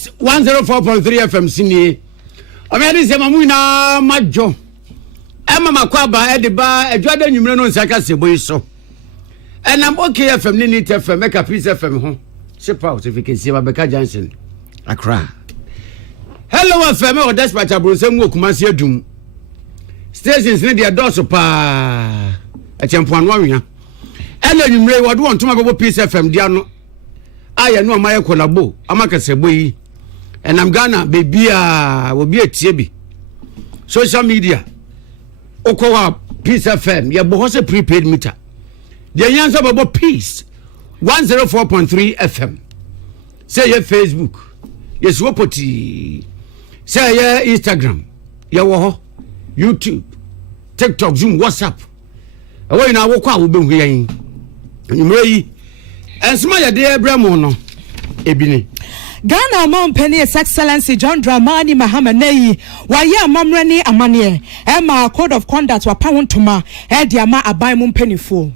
Peace 104.3 FM Sini. Omedi se mamu na majo. Emma makwaba ediba edwada nwumre no nsaka sebo so. Enam okay FM ni Nit FM make Peace FM ho. Ship out if you can see Babeka Johnson. Accra. Hello FM o dispatch abronse mu okumase adum. Stations ne dia doso pa. Echempo anu anwa. Ela nwumre wode won tuma bebo Peace FM dia no. Aya no amaye kolabo amaka sebo yi. Enam Ghana bebia obi etie bi. Social media okowa Peace FM ye bo se prepaid meter. The yansa babo Peace 104.3 FM. Say ye Facebook. Yes wopoti. Say ye Instagram. Ye wo YouTube. TikTok, Zoom, WhatsApp. Awe na wo kwa wo behu yan. Nyumre yi. Ensuma ye de Abraham no. Ebini. Ghana Mount Penny His Excellency John Dramani Mahama Nei Waya Mamrani Amanie Emma Code of Conduct wa Pawuntuma Ediama Abai Mumpenifo.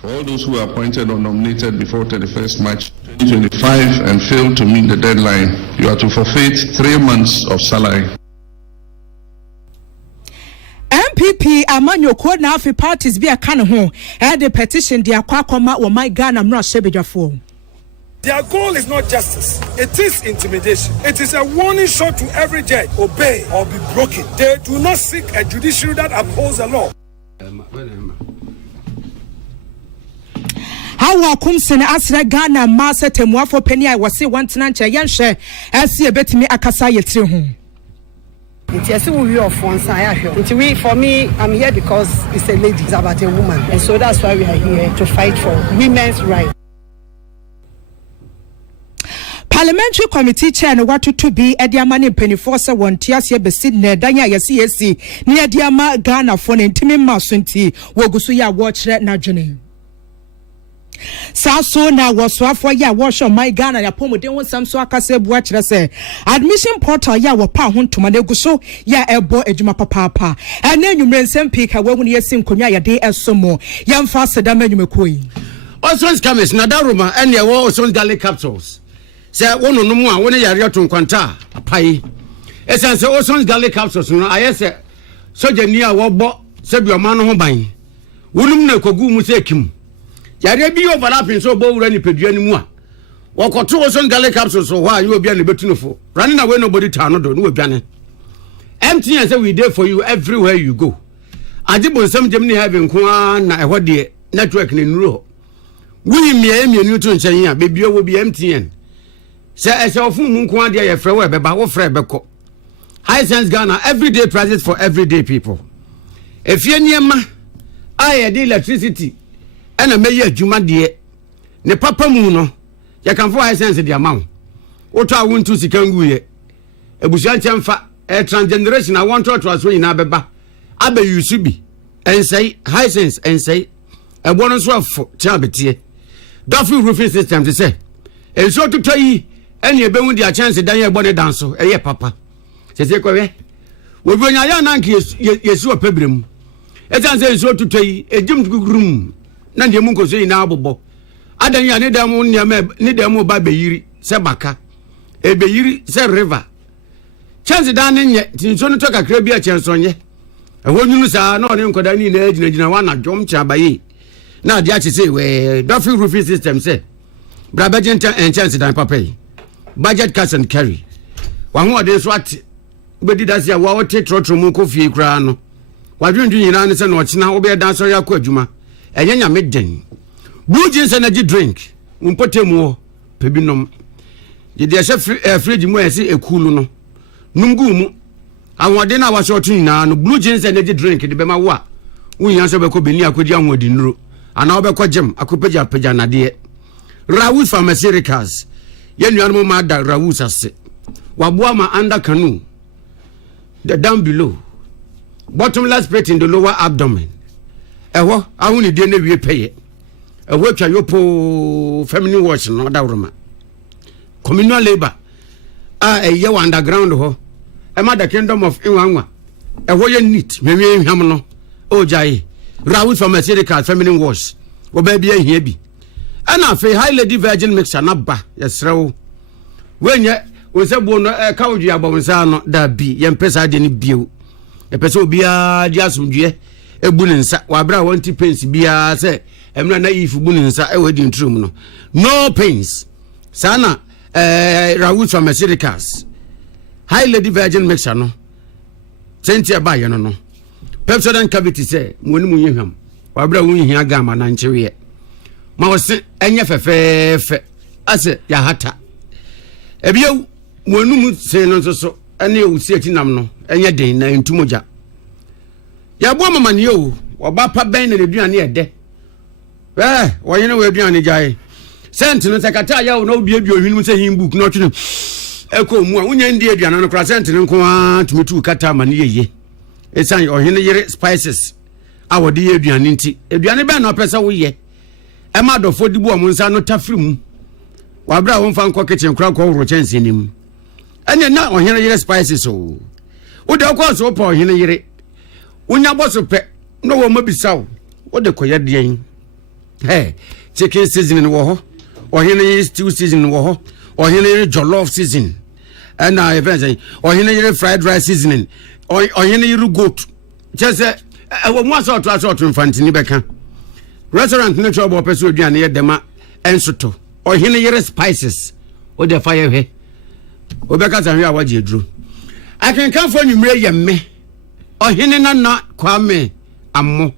For all those who are appointed or nominated before 31st March 2025 and fail to meet the deadline, you are to forfeit 3 months of salary. MPP Amanyo Code na afi parties be Akan ho the petition dia kwakoma wo my Ghana mra shebedwafo. Their goal is not justice, it is intimidation. It is a warning shot to every judge, obey or be broken. They do not seek a judiciary that upholds the law. How kumsene asra Ghana masa temuafo penny I was say one tenancha yanshe asi ebetimi akasa yetri ho. Yes, we are for me, I'm here because it's a lady, it's about a woman, and so that's why we are here to fight for women's rights. Parliamentary Committee Chair no watu to be Ediamani Pennyforce one Tiasia Besidne Danya Yasi near Diama Ghana for intimi masunti Wogusuya watch that Najuni. Saso na waswafo ya wash on my Ghana ya pomo de won sam so akase buache say admission portal ya wo pa ho ntoma na guso ya ebo ejuma papa ene nwumre nsem pika we hu ne yasim konwa ya de esomo ya mfa sedama nwumekoi Osons Kamis na daruma ene wo Osons Garlic capsules. Say wono no mu a woni yare ato nkwanta apai esanse Osons Garlic capsules no ayese soja ni a wo bo se bioma no ho ban wonum na kogu mu se kim yare bi overlapping so bo wura ni pedua ni mu a wokoto Osons Garlic capsules so wa you obia ne betunofo running away nobody turn no do no obiane MTN say we there for you everywhere you go ajibo nsam jem ni heaven ko na ehode network ne nuro wuni mienu to nchen ya bebia wo bi MTN say ofun mu nko ade ya frɛ wo beba wo frɛ beko high sense Ghana everyday prices for everyday people efie niema aye de electricity ena meye adwuma de ne papa mu no ya kan for high sense de amount wo to awuntu sika nguye ebusuan chemfa transgeneration I want to transfer ina beba abe yusubi ensay high sense ensay ebo no so afo tia betie Duffy roofing system to say enso to yi ene ebehu dia chance dan ye bone dan so eye papa sese kwawe wo bi onya ya nanke yesu opebrem etan say enso to yi ejim gugurum na de mu nkoso yi na abobo adan ya ne dam ne dam ba beyiri se baka e beyiri se river chance dan ne nye tinso no to kakra bi a chance onye ehonyunu sa na one nkoda ni na agina wana dwom cha baye na dia che say we Duffy roofing system say brabagenta and chance dan papa budget cash and carry wa ho ode so ate bedi da sia wa wote trotro mu ko fie kura no wa dwendwu nyina ne se no ochina wo be dan so ya ko adwuma enyanya medden blue jeans energy drink umpotemu pebinom de de fridge mu ese ekulu no numgu mu awode na wa short nyina no blue jeans energy drink de be ma wo a wunya so be ko beni akodi anwodi nuro ana wo be ko gem akopeja na de Rawus Pharmaceuticals yenuanu ma da Rawus ase waboa ma under canoe the down below bottomless plate in the lower abdomen eho ahuni de na wie peye eho twa yopo feminine wash no da roma communal labor eye underground ho e ma the kingdom of Iwanwa eho ye neat mewie hwam no ojai Rawus Pharmaceuticals feminine wash wo ba bia hia bi ana fe high lady virgin mixture na ba yesrew when ye we say bo no ka odua abonsa no da bi ye mpesa de ne bio e pese obia di asomdue ebu ne nsa wa bra 20 pence bia say emna na if bu ne nsa e wadi ntrum no pains sana Raoul from Mercedes High Lady Virgin mixer no sentia ba ye no Pepsodent cavity say woni mu yiham wa bra won hia gama na nchewe ma wo se enye fefefe ase ya hata ebia wonu mu se no so ene ewusi atinam no enye den na ntumoja ya bo mama ne yo wo ba pa ben na aduane ede wo yene we aduane jae sent no sekata ya wo na obi abi ohwinu se him book no twene eko mu a wonya ndi aduane no kra sent no nko a tumitu kata ma ne yeye esan ohene yere spices awode ye aduane nti aduane be na opesa wo ye e ma dofo dibu o munsa no tafiri mu wa bra wo mfa nko kitchen kra ko woro chense nim ene na ohene yere spices o wo de ko so po ohene yere wonya boso pe no wo mabisaw wo de koye den chicken seasoning wo ho ohene yere stew seasoning wo ho ohene yere jollof seasoning and na even ohene yere fried rice seasoning ohene yere goat just wo mo asort infantini beka restaurant no chobo peso aduane ye dema ensoto ohene yere spices wo de fire he obeka san hwe awaje eduro akenkan fo nwumre ye me ohene na kwame ammo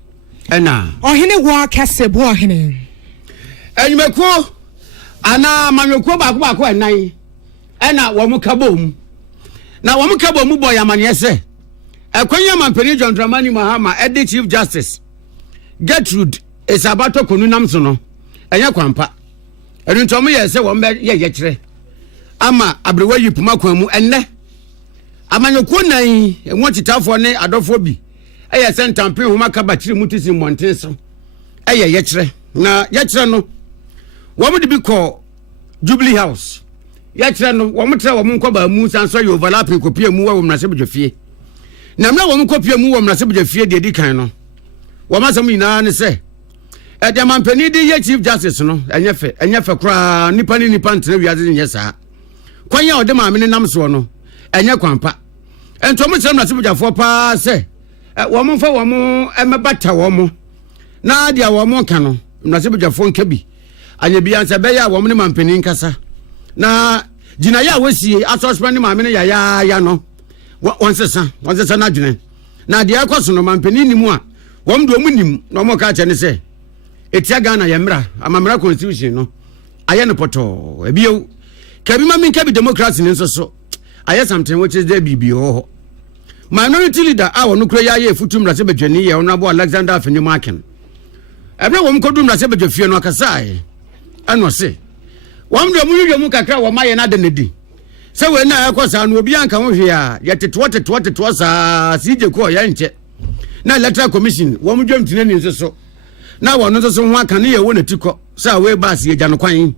ena ohene wo kase bo ohene enyimeko ana manweko baako enan ena wo mu kabom na wo mu kabom boy amane se Akwanya Mampeni John Dramani Mahama Edi Chief Justice Gertrude Esabato Konu Namso no enya kwampa enu ntomo ye se wo mbe ye kire ama abrewa yipuma kwan mu enne amanyoko nan enwo titafo ne adofo bi eye se ntampe homa kabachire mutisi monten so ye kire na ye kire no wo mu de bi ko Jubilee House ye kire no wo mu tra wo mu nkoba mu sanso ye overlapping kopie mu wo mnase bjofie na mna wo mkopie mu wo mnase bjofie de di kan no wo masam ina ne se de Mampeni di ye Chief Justice no enye fe kra nipa ni nipa ntena wiase nye saa kwanya ode maame ne nam so no enye kwampa entomo se mnase bjafo pa se wo mfa wo mo emebata wo mo na dia wo mo ka no mnase bjafo nka bi anya bia nse be ya wo mo ne Mampeni nkasa na jina ya wasie asosman ne maame ne ya no wonsesa na dwene na de akoso no Mampeni ni mu a wo mdo mu nim no mo ka che ne se etia Ghana ya mra amamra constitution no aye no poto ebio kabi ma min kabi democracy ne so aye something which is there bibio minority leader awo no kura ya futum ra se badwani ye onabo Alexander Afenyo Akan ebra wo mkodum ra se badwafie no akasa ano se wo mdo mu yudwa mu kakra wo maye na danedi se we na akosa no obi anka ho hwe a ye teto sa sije ko ya nche na electoral commission wo mu dwam tinani nso na wo no so ho aka ne ye wo na tiko sa we bass ye gya no kwan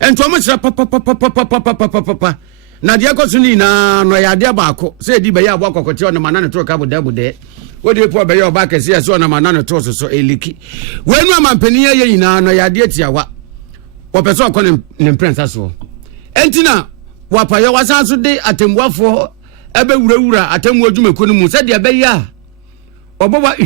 ento mo sira papa na de akoso ni na no ya de baako se di be ya abo akokote on manane to ka bude wo de po be ya oba kese ya so na manane to so eliki we nu Mampeni ye nyina no ya de tiawa wo pese okọ ne prince so entina wapa yo wasanso de atembuafo ebe wurawura atemu adwumako no mu se de be ya oboba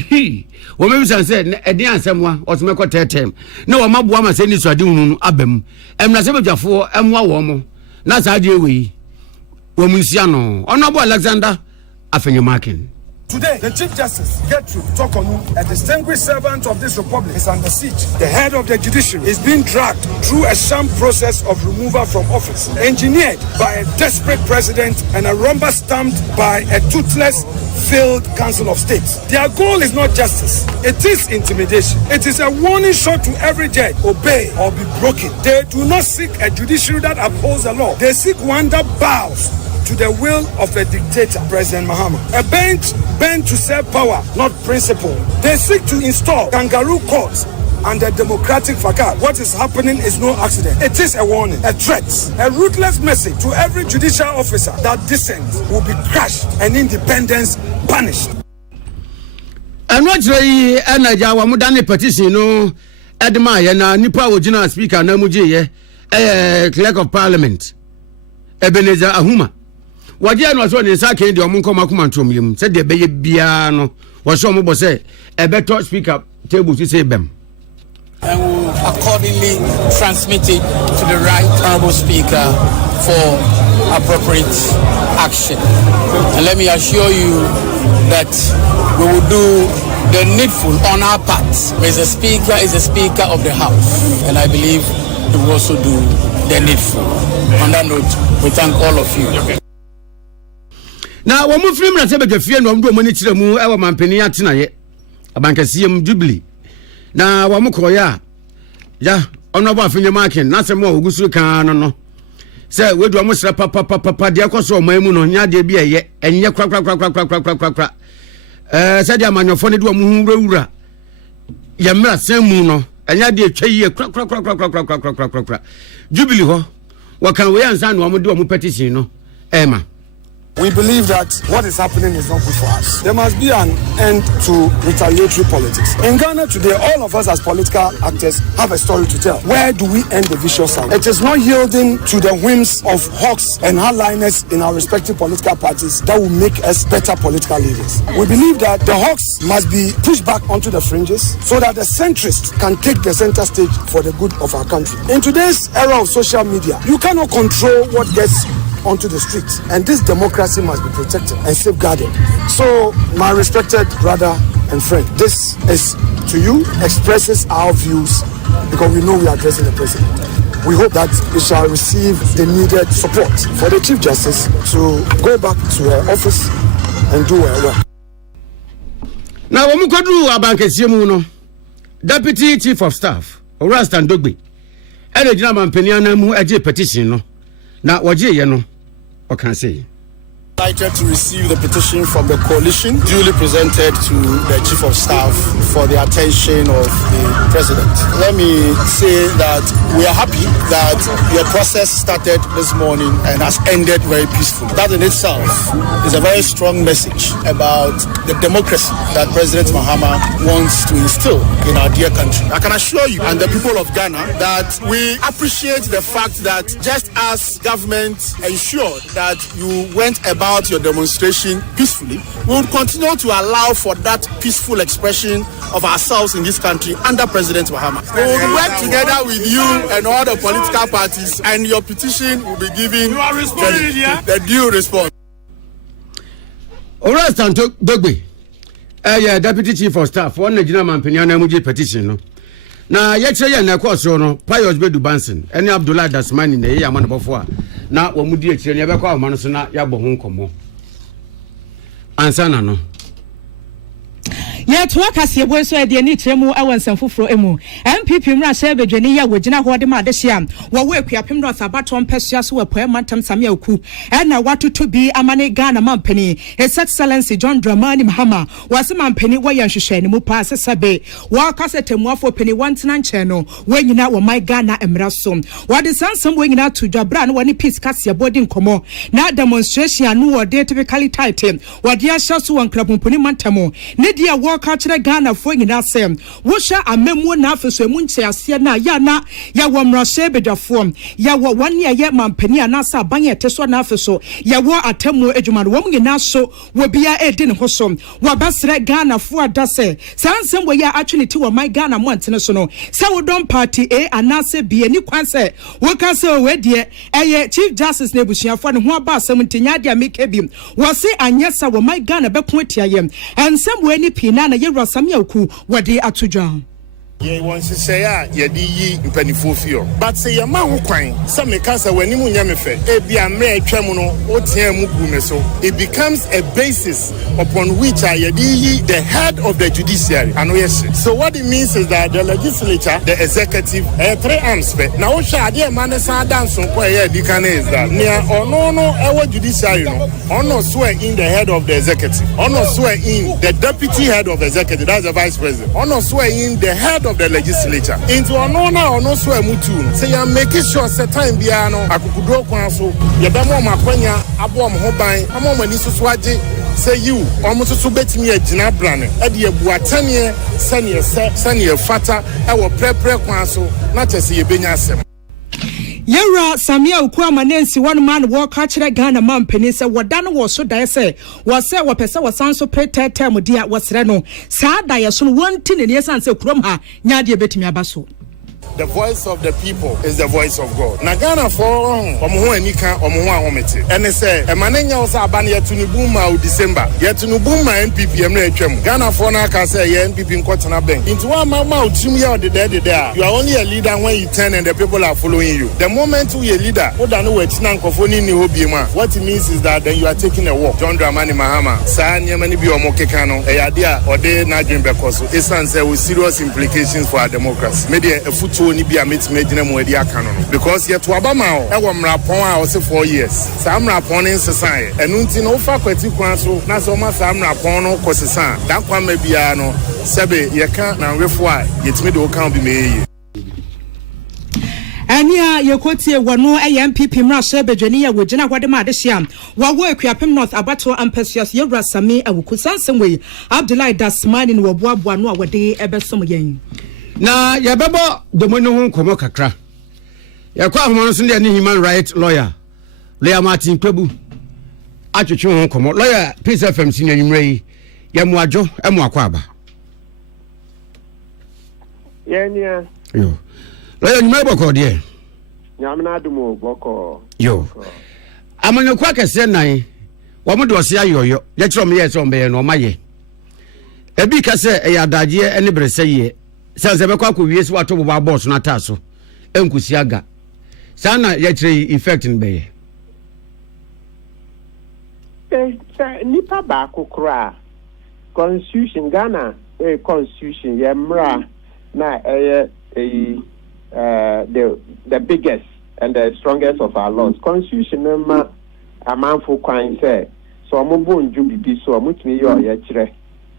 wo mebisa se edi ansemwa osmeko tetem na wo maboa ma se ni so ade hunu abam emna se bedwafo emwa wo mo na sa de ewi wo munsia no Honorable Alexander Afenyo Akan. Today, the Chief Justice, Gertrude Tokonu, a distinguished servant of this republic, is under siege. The head of the judiciary is being dragged through a sham process of removal from office, engineered by a desperate president and a rubber stamped by a toothless, failed Council of State. Their goal is not justice. It is intimidation. It is a warning shot to every judge. Obey or be broken. They do not seek a judiciary that upholds the law. They seek one that bows to the will of a dictator, President Mahama. A bench bent to serve power, not principle. They seek to install kangaroo courts and the democratic facade. What is happening is no accident. It is a warning, a threat, a ruthless message to every judicial officer that dissent will be crushed and independence punished. And what's the energy wa mudane petition no edma ye na nipa wojina speaker na muje ye clerk of parliament Ebenezer Ahuma wadi no so ne nsa kan de omunko makoma ntom yem se de beye bia no wo so mo say ebeto speaker table to say bem and will accordingly transmit it to the right honorable speaker for appropriate action. And let me assure you that we will do the needful on our part. Mr. Speaker is the Speaker of the House, and I believe we will also do the needful. On that note, we thank all of you. Okay. Now, when we film na sebe jefie no mdo mani kire mu e wa mampeni atena ye abankasiem Jubilee na wa mkoya ya ono ba afinye makin na se mo ogusu kan no se wedu amosra papa de akoso omamu no nya de bi eye enye kra se de amanyofo ne de omu wura ya mra semu no enya de atwaye kra Jubilee ho wa kan we ansa no omu de omu petition no ema. We believe that what is happening is not good for us. There must be an end to retaliatory politics. In Ghana today, all of us as political actors have a story to tell. Where do we end the vicious cycle? It is not yielding to the whims of hawks and hardliners in our respective political parties that will make us better political leaders. We believe that the hawks must be pushed back onto the fringes so that the centrists can take the center stage for the good of our country. In today's era of social media, you cannot control what gets onto the streets, and this democracy must be protected and safeguarded. So, my respected brother and friend, this is to you, expresses our views because we know we are addressing the president. We hope that we shall receive the needed support for the Chief Justice to go back to her office and do her work. Now, when we go to Abankesiemu, Deputy Chief of Staff, Orastan Dogbe, and the German Peniana mu aje petition no. Now, waje ye no. What can I say? Delighted to receive the petition from the coalition duly presented to the Chief of Staff for the attention of the President. Let me say that we are happy that the process started this morning and has ended very peacefully. That in itself is a very strong message about the democracy that President Mahama wants to instill in our dear country. I can assure you and the people of Ghana that we appreciate the fact that just as government ensured that you went about your demonstration peacefully, we will continue to allow for that peaceful expression of ourselves in this country under President Mahama. We will work together with you and all the political parties, and your petition will be given the due response. All right, Santo Dogbe, Deputy Chief of Staff, one Nigerian Mampeniana Muji petition. No? Na yeche na kwaso no Pius Bedu Banson ene Abdullah Dasmani na ye amana bofo na womudi ekire ne yebekwa amano so na yabo ho nkomo ansana no yet work as your boy so de ni tremu awansan foforo emu MPP mra sha bedwani ya wogina hode ma adehia wo we kuapem no sabaton pesua so we poe mantam same aku na watoto bi amane Ghana mampani His Excellency John Dramani Mahama wase mampani wo yan hwehwe ne mu pa sesabe wo kasetemu afo pani wantena nche no wo nyina wo my Ghana emra so wo de sansam wo nyina to dwabra no woni peace kase body nkomo na demonstration no wo de typically tight wo de ahya so won krapomponi mantamo ne dia wo kachire Ghana fo nyina sem wo sha amemu na afeso emu nche ase na ya na ya wo mrashe bedwafo ya wo wan ye mampani anasa abanye teso na afeso ya wo atemu adwuma no wo nyina so wo bia edi ne ho so wo basre Ghana fo adase sansem wo ya actually wo my Ghana mo antene so no se wo don party a anase bia ni kwanse wo ka se we de Chief Justice na busuafo ne ho aba asem ntinya de ameke bi wo se anyesa wo my Ghana beko atiaye ensem wo ni pina na ye Rosamia ku wade atudwa ye won say ya ye di yi mpanifo fio but say ye ma ho kwan say me ka say wani mu nya me fe e bia mre atwam no o tian mu gu me so it becomes a basis upon which ye di yi the head of the judiciary and yes so what it means is that the legislature the executive three arms be na o hwa ade ma ne sa dance ko ye di kan is that near ono no e judiciary no ono so in the head of the executive ono so in the deputy head of the executive that's the vice president ono so in the head of the legislature into ono so emutu say you make sure set time bia no akukudo kwan so ye be mo makwanya abo mo ho ban amo mani so age say you almost so betimi agina brane e de abuatane sane fata e wo prepare kwan so na chese ye benya asem Yera Samia Ukuama Nancy one man walk catcher Ghana man penisa wadana was so die say was say what pesa was so pay term dear was reno sad dia soon one tin in yes and say kromha nyadi betimi abaso. The voice of the people is the voice of God. Na Ghana for omo anika omo ahomete. Ene say e manenya wo sa aba na yetunubu ma o December. Yetunubu ma NPP em na atwam. Ghana for na ka say ye NPP nkotena ben. Into one mama utrim ye there. You are only a leader when you turn and the people are following you. The moment you a leader, wo da no wetina nkofoni ni hobi ma. What it means is that then you are taking a walk. John Dramani Mahama. Sa nyema ni bi omo keka no. E ade a ode na adwen bekoso. Esan say with serious implications for our democracy. Media a foot ni bia metimagina mu adi Akan no because yet to abama e wo mrapon a wo se 4 years sa mrapon ne nsesan enu nti no fa kwati kwan so na so ma sa mrapon no kosesan dan kwa ma bia no sebe ye ka na nwefo a yetimi de wo kan bi meye Ania yekotie wano MPP mra shebedwani ya wogina kwade ma adehia wawo akuapem North abato ampesias yewra sami awukusansemwe Abdullahi Dasmani no boaboa no a wode ebesom yen na yabebo domoni ho nkomo kakra yakwa homo so ne human right lawyer Martin Kwebu atwetwe ho nkomo lawyer Peace FM senior numre yamuajo emuakwa aba yenia yo lawyer numre boko de nyamna adumo boko yo amanyokwa kese nan wo mo de ose ayoyo ye kiro me ye so mbe ye no maye ebi kase e yadaje ene brese ye sanse be kwa wie so ato boba boss na taso enkusi aga sana ya kire effect nbe nipa ba kokra constitution Ghana constitution ye mra na the biggest and the strongest of our laws constitution ma amanfo kwan say so mo bonju bibi so mutumi yo ye kire.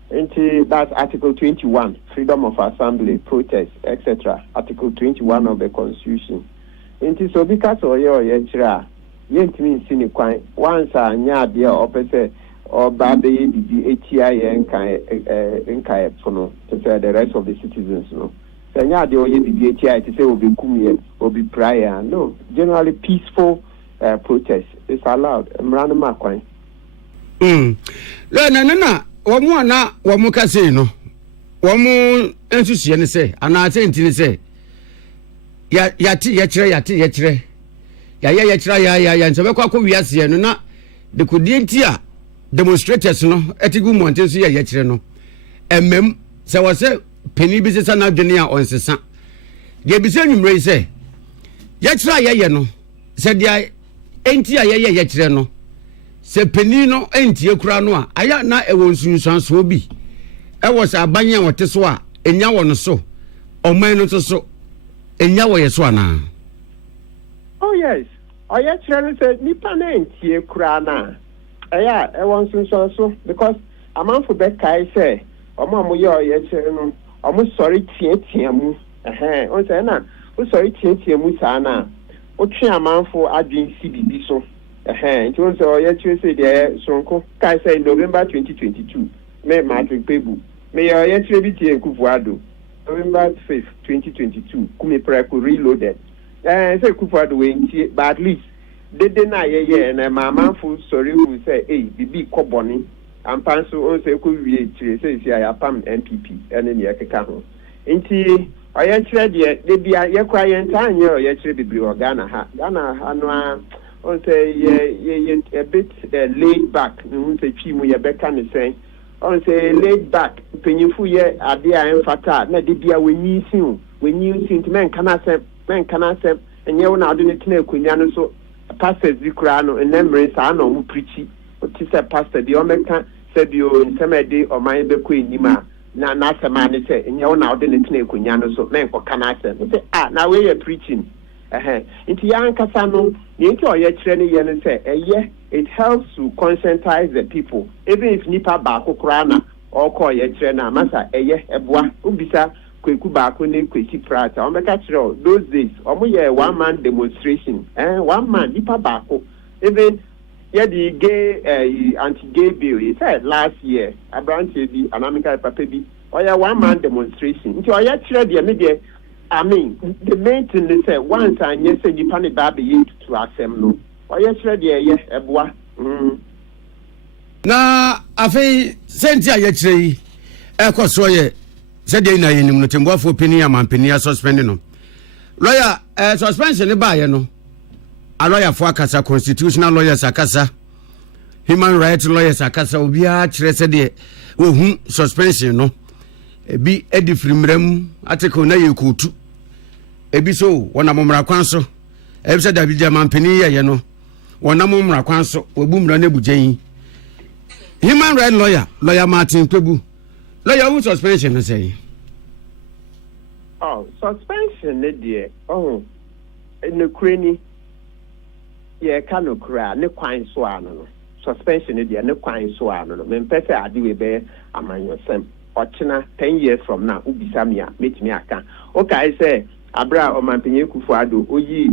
That's Article 21, freedom of assembly, protest, etc. Article 21 of the Constitution. So because of your yechra, yentimi sini kwan once a nya dia opese or babe di ATI enkai fono to say the rest of the citizens no. So nya dia oye di ATI to say obi kumye obi prayer no. Generally peaceful protest is allowed. Mrano makwan. Na Wamu na wamu kase no wamu ensusie ne se ana se ntini se yati yekire ya nse bekwa ko wiase no na de kodie nti a demonstrators no etigu monten so yekire no emem se wose peni bi se na dwene a onsesa de bi se nwumre se yekire ye no se dia enti a yekire no se peni no entie kura no a aya na ewo nsunsuanso bi ewo se abanya wote so a enya wo no so oman no so enya wo yeso ana oh yes oya kire se nipa na entie kura na aya ewo nsunsuanso because amanfo be kai se omo ye oya kire no omo sori tie mu o se na o sori tie mu sa na o twe amanfo adwen si bibi so it was yesterday the Sonko Kai say November 2022. Me Martin Pebu. Me yesterday be Kufuado. November 5th, 2022. Kume Preko reloaded. Say Kufuado we but at least they na ye and my man full sorry who say hey bibi koboni and panso on say ku wie say I pam NPP and in yakeka ho. Nti yesterday they be ye kwa ye ntan ye yesterday bibli Ghana ha no on say a bit laid back. On say chimu ye beka ne say. On say laid back. Penyifu ye adia enfata. Na dibia when you see men kana say and ye na adu ne tena akunya no so pastor zikra no enemre sa na mu preachi. Oti say pastor di o meka say bi o nsemede o man be ko enima na asema ne say and ye na adu ne tena akunya no so men ko kana say. Say na we ye preaching. Into young Casano, it helps to conscientize the people. Even if Nipa Bako Krana or call Yetrena, Massa, Ebwa, Ubisa, Kweku Bako, Kwesi Prata, on the catcher, those days, almost 1 man demonstration, 1 man, Nipa Bako, even the gay anti-gay bill, he said last year, a branch of the Anamica Papebi, or 1 man demonstration. Into a yetra, the media. I mean, the main thing is that once I yes, and you panic baby to assemble. Or yes, ready, yes, a boy. Na afei senti ayechiri ekoso ye said na yenim no temboafo peni amampeni suspend no lawyer suspension ne ba ye no a lawyer for akasa constitutional lawyers akasa human rights lawyers akasa obi a kire said de ohun suspension no ebi edifrimram article na ye kotu ebi so wona momra kwan so ebi said da bi amampeni ye no wona momra kwan so obu mra na bujen human rights lawyer Martin Kwebu. Lawyer who suspension say. Oh, suspension dear. Oh, in the cranny. Yeah, cano cry, no quine swan. Suspension dear, no quine swan. Men pesa I do a bear among yourself. Ochina 10 years from now, Ubi Samia, meet me Akan. Okay, I say. Abra o Mampenye Kufuado oyi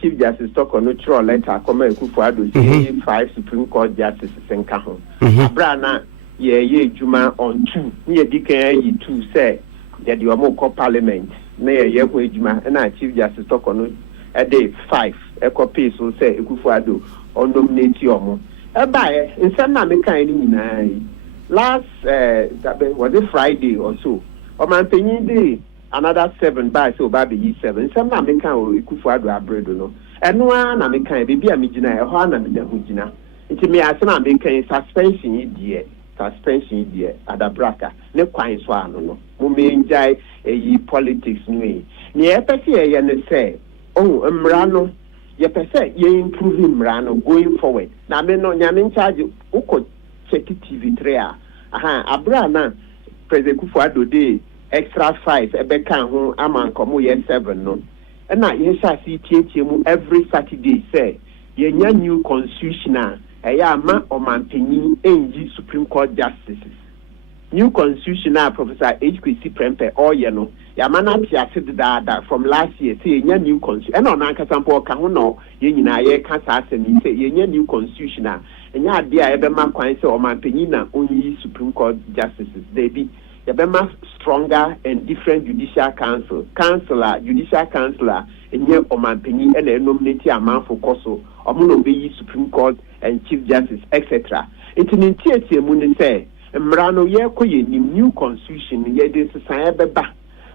Chief Justice talk on neutral letter comment Kufuado 5 Supreme Court justices enka ho abra na ye juma on 2 ye dikan yi 2 say ye de omo call parliament na ye ho ejuma na Chief Justice talk on e dey 5 e copy so say Kufuado on nominate omo e ba e nsem na me kan ni nyina last was it Friday or so o Mampenye dey another 7 by so baby 7 some na me kan o Kufuado abredo no eno a na me kan be bia me gina e ho na me da ho gina nti me ase na me kan suspension die adabraka ne kwan so ano no mo me njai eyi politics no e ne e pese ye ne say oh mra no ye pese ye improve mra no going forward na me no nya me charge uko check TV3 aha abra na President Kufuado dey extra 5 ebeka ho amankomo ye 7 no na ye sha si tietie mu every Saturday say ye nya new constitution eya ama omanpanyi enji Supreme Court justices new constitution Professor HKC Prempe oye no ya mana tiase dada from last year say ye nya new constitution na ankasa mpo ka ho no ye nyina ye ka sa asemi say ye nya new constitution enya ade a ebema kwan say omanpanyi na onyi Supreme Court justices they be Yabema stronger and different judicial judicial councillor, and yet Omanpenny and nominate a man for Koso, Omuno be Supreme Court and Chief Justice, etc. It's an interior moon say, and Mrano Yakoye new constitution, yet this society beba.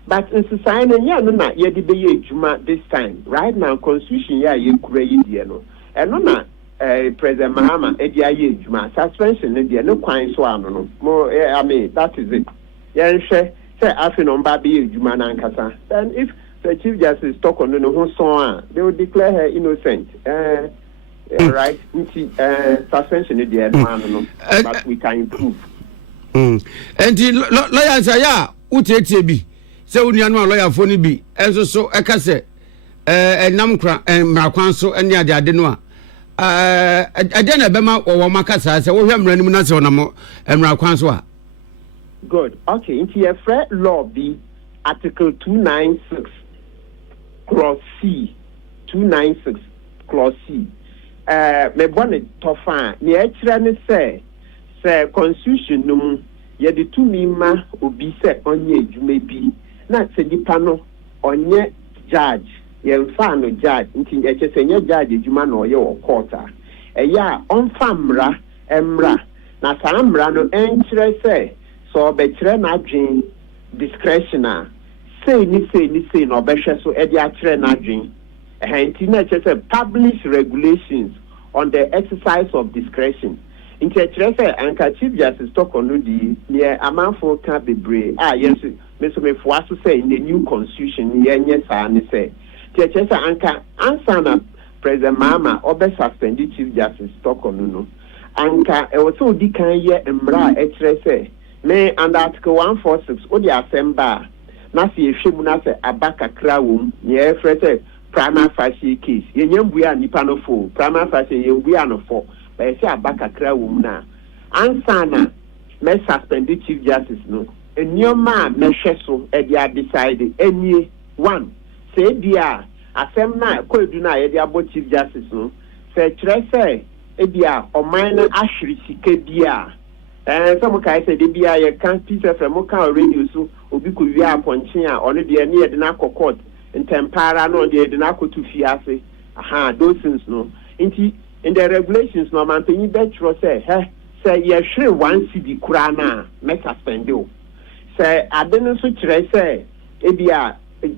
But in society, yeah, no, not yet the Juma this time. Right now, constitution, yeah, you create, and no, President Mahama, Edia Juma, suspension, no quine swan, more, I mean, that is it. Yeah, say after on baby Jumana and Kasa. Then if the Chief Justice talk on the whole song, they will declare her innocent. Right? Suspension is the but we can improve. And the lawyer say, yeah, Utebi. So we are no lawyer for Nibi. And so I can say, and Namkra and Marquanso and Yadia Denoa. I didn't Bema or Macasa, so we have Remunas on and Marquanso. Good. Okay. Into your Fred law be Article 296 clause C. 296 clause C. Me bonnet tofa. Ni echira say constitution no ye de tumi ma obi say onye adwuma bi na se nipa no onye judge ye mfa no judge nti eche se nye judge adwuma no ye wo court a eya onfa mra emra na sa mra no enchire say so betre na dwen discretion a say ni no behwe so e dia kire na dwen enti na che say publish regulations on the exercise of discretion into a anka Chief Justice talk on the near amanfo can be brave yes me so me for say in the new constitution yes and say teacher anka answer na President Mama obe suspend Chief Justice talk on no anka e was so di kan ye mbra e say me under Article 146 o di assemba na se ehwemu na se abaka krawum ye frete prima facie case ye nyambuya nipa no fo prima facie ye mbuya no fo by say abaka krawum na ansana me suspend Chief Justice no enyoma me hweso e dia decide any one say dia asem na koedu na ye dia bo Chief Justice no say kire say e dia oman na ahwiri sika bia Some guys say they be a can't piece of a mocha radio so obi could be a ponchia or the near the narco court in tempara no the narco to fiase. Aha, those things no. In the regulations no man penny bet say yeah sure one CD kurana make suspend you. Say I didn't switch say ebia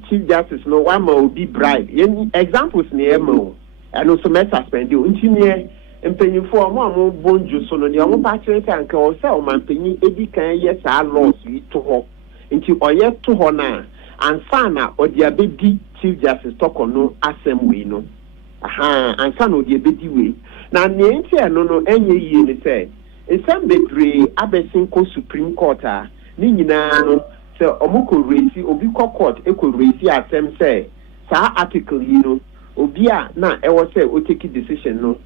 Chief Justice no one will be bribe. Examples near mo and also make suspend you. Inti mpanyinfo ọmọ bonjo so no de ọmọ patrol tank o se o man panyin edi kan yes a laws yi to ho nti oye to ho na ansa na odi abedi Chief Justice tokono assembly no aha ansa na odi abedi we na ne nti eno no enye yie ni se esem bebre abesin ko Supreme Court a ni nyina no se ọmọ ko raise obi court e ko raise asem se sa article yi no obi a na e wo se o take decision no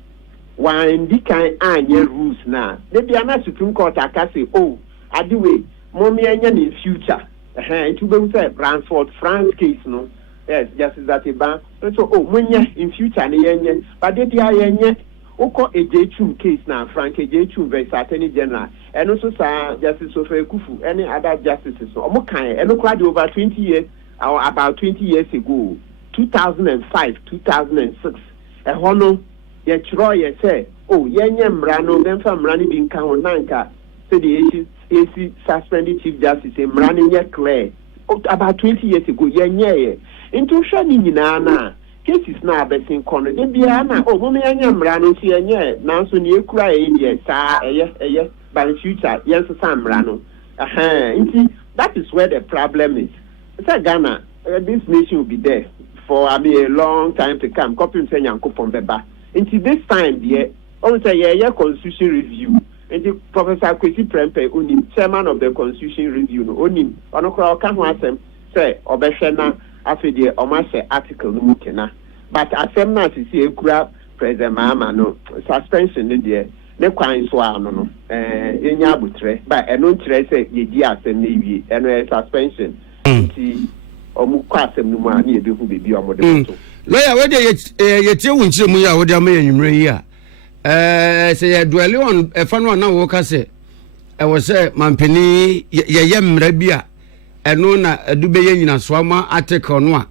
one the kind anya rules now. Maybe I'm a Supreme Court I can say, oh, I do it. Mommy in future. It will be said Bransford France case no. Yes, just that a ban. So oh when in future but they are oko a J2 case now, Frank a J2 versus Attorney General. And also Sir Justice Sophia Kufu, any other justices. Omokai, and look over 20 years or about 20 years ago, 2005, 2006. A honor ye Troy say, oh, Yanyam Rano, then from running in Kawananka, said the AC suspended Chief Justice, and running yet clear. About 20 years ago, Yanya, into Shani Nana, cases now betting corner, the Biana, oh, Yanyam Rano, see, and now so near cry, yes, yes, by the future, yes, Sam Rano. That is where the problem is. It's a Ghana, this nation will be there for a long time to come. Copy and saying, Uncle Pombeba. Until this time, yeah, also yeah, constitution review. And the Professor Kwesi Prempe, chairman of the constitution review, onim, onokra kan ho asem say obehwena afede omase article no mukena. But asem na see ekura President Mahama no suspension no there. Ne kwan so ano no. Enya abutre, but eno nkire say yedi asem na ewie, eno suspension. Nti omu kwa asem no mu a na ebehu bebi omode to. Lawyer, whether you won't see me, I would have made him here. Say, I dwell on a fun one now. Walk, I say, I was a Mampini, Yam Rabia, and Nona, a Dubayan, a Swama, Atek or Noa.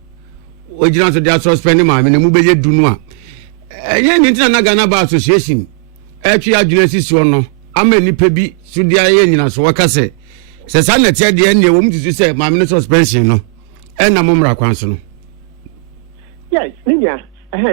Would you not to just suspend my and move do Noa? Yan International Association, actually, Genesis or no. I may nip be Sudia as Waka say. Says I let the end, you want to say, my minister suspension, no. And a mumra council. Yes, Ninya.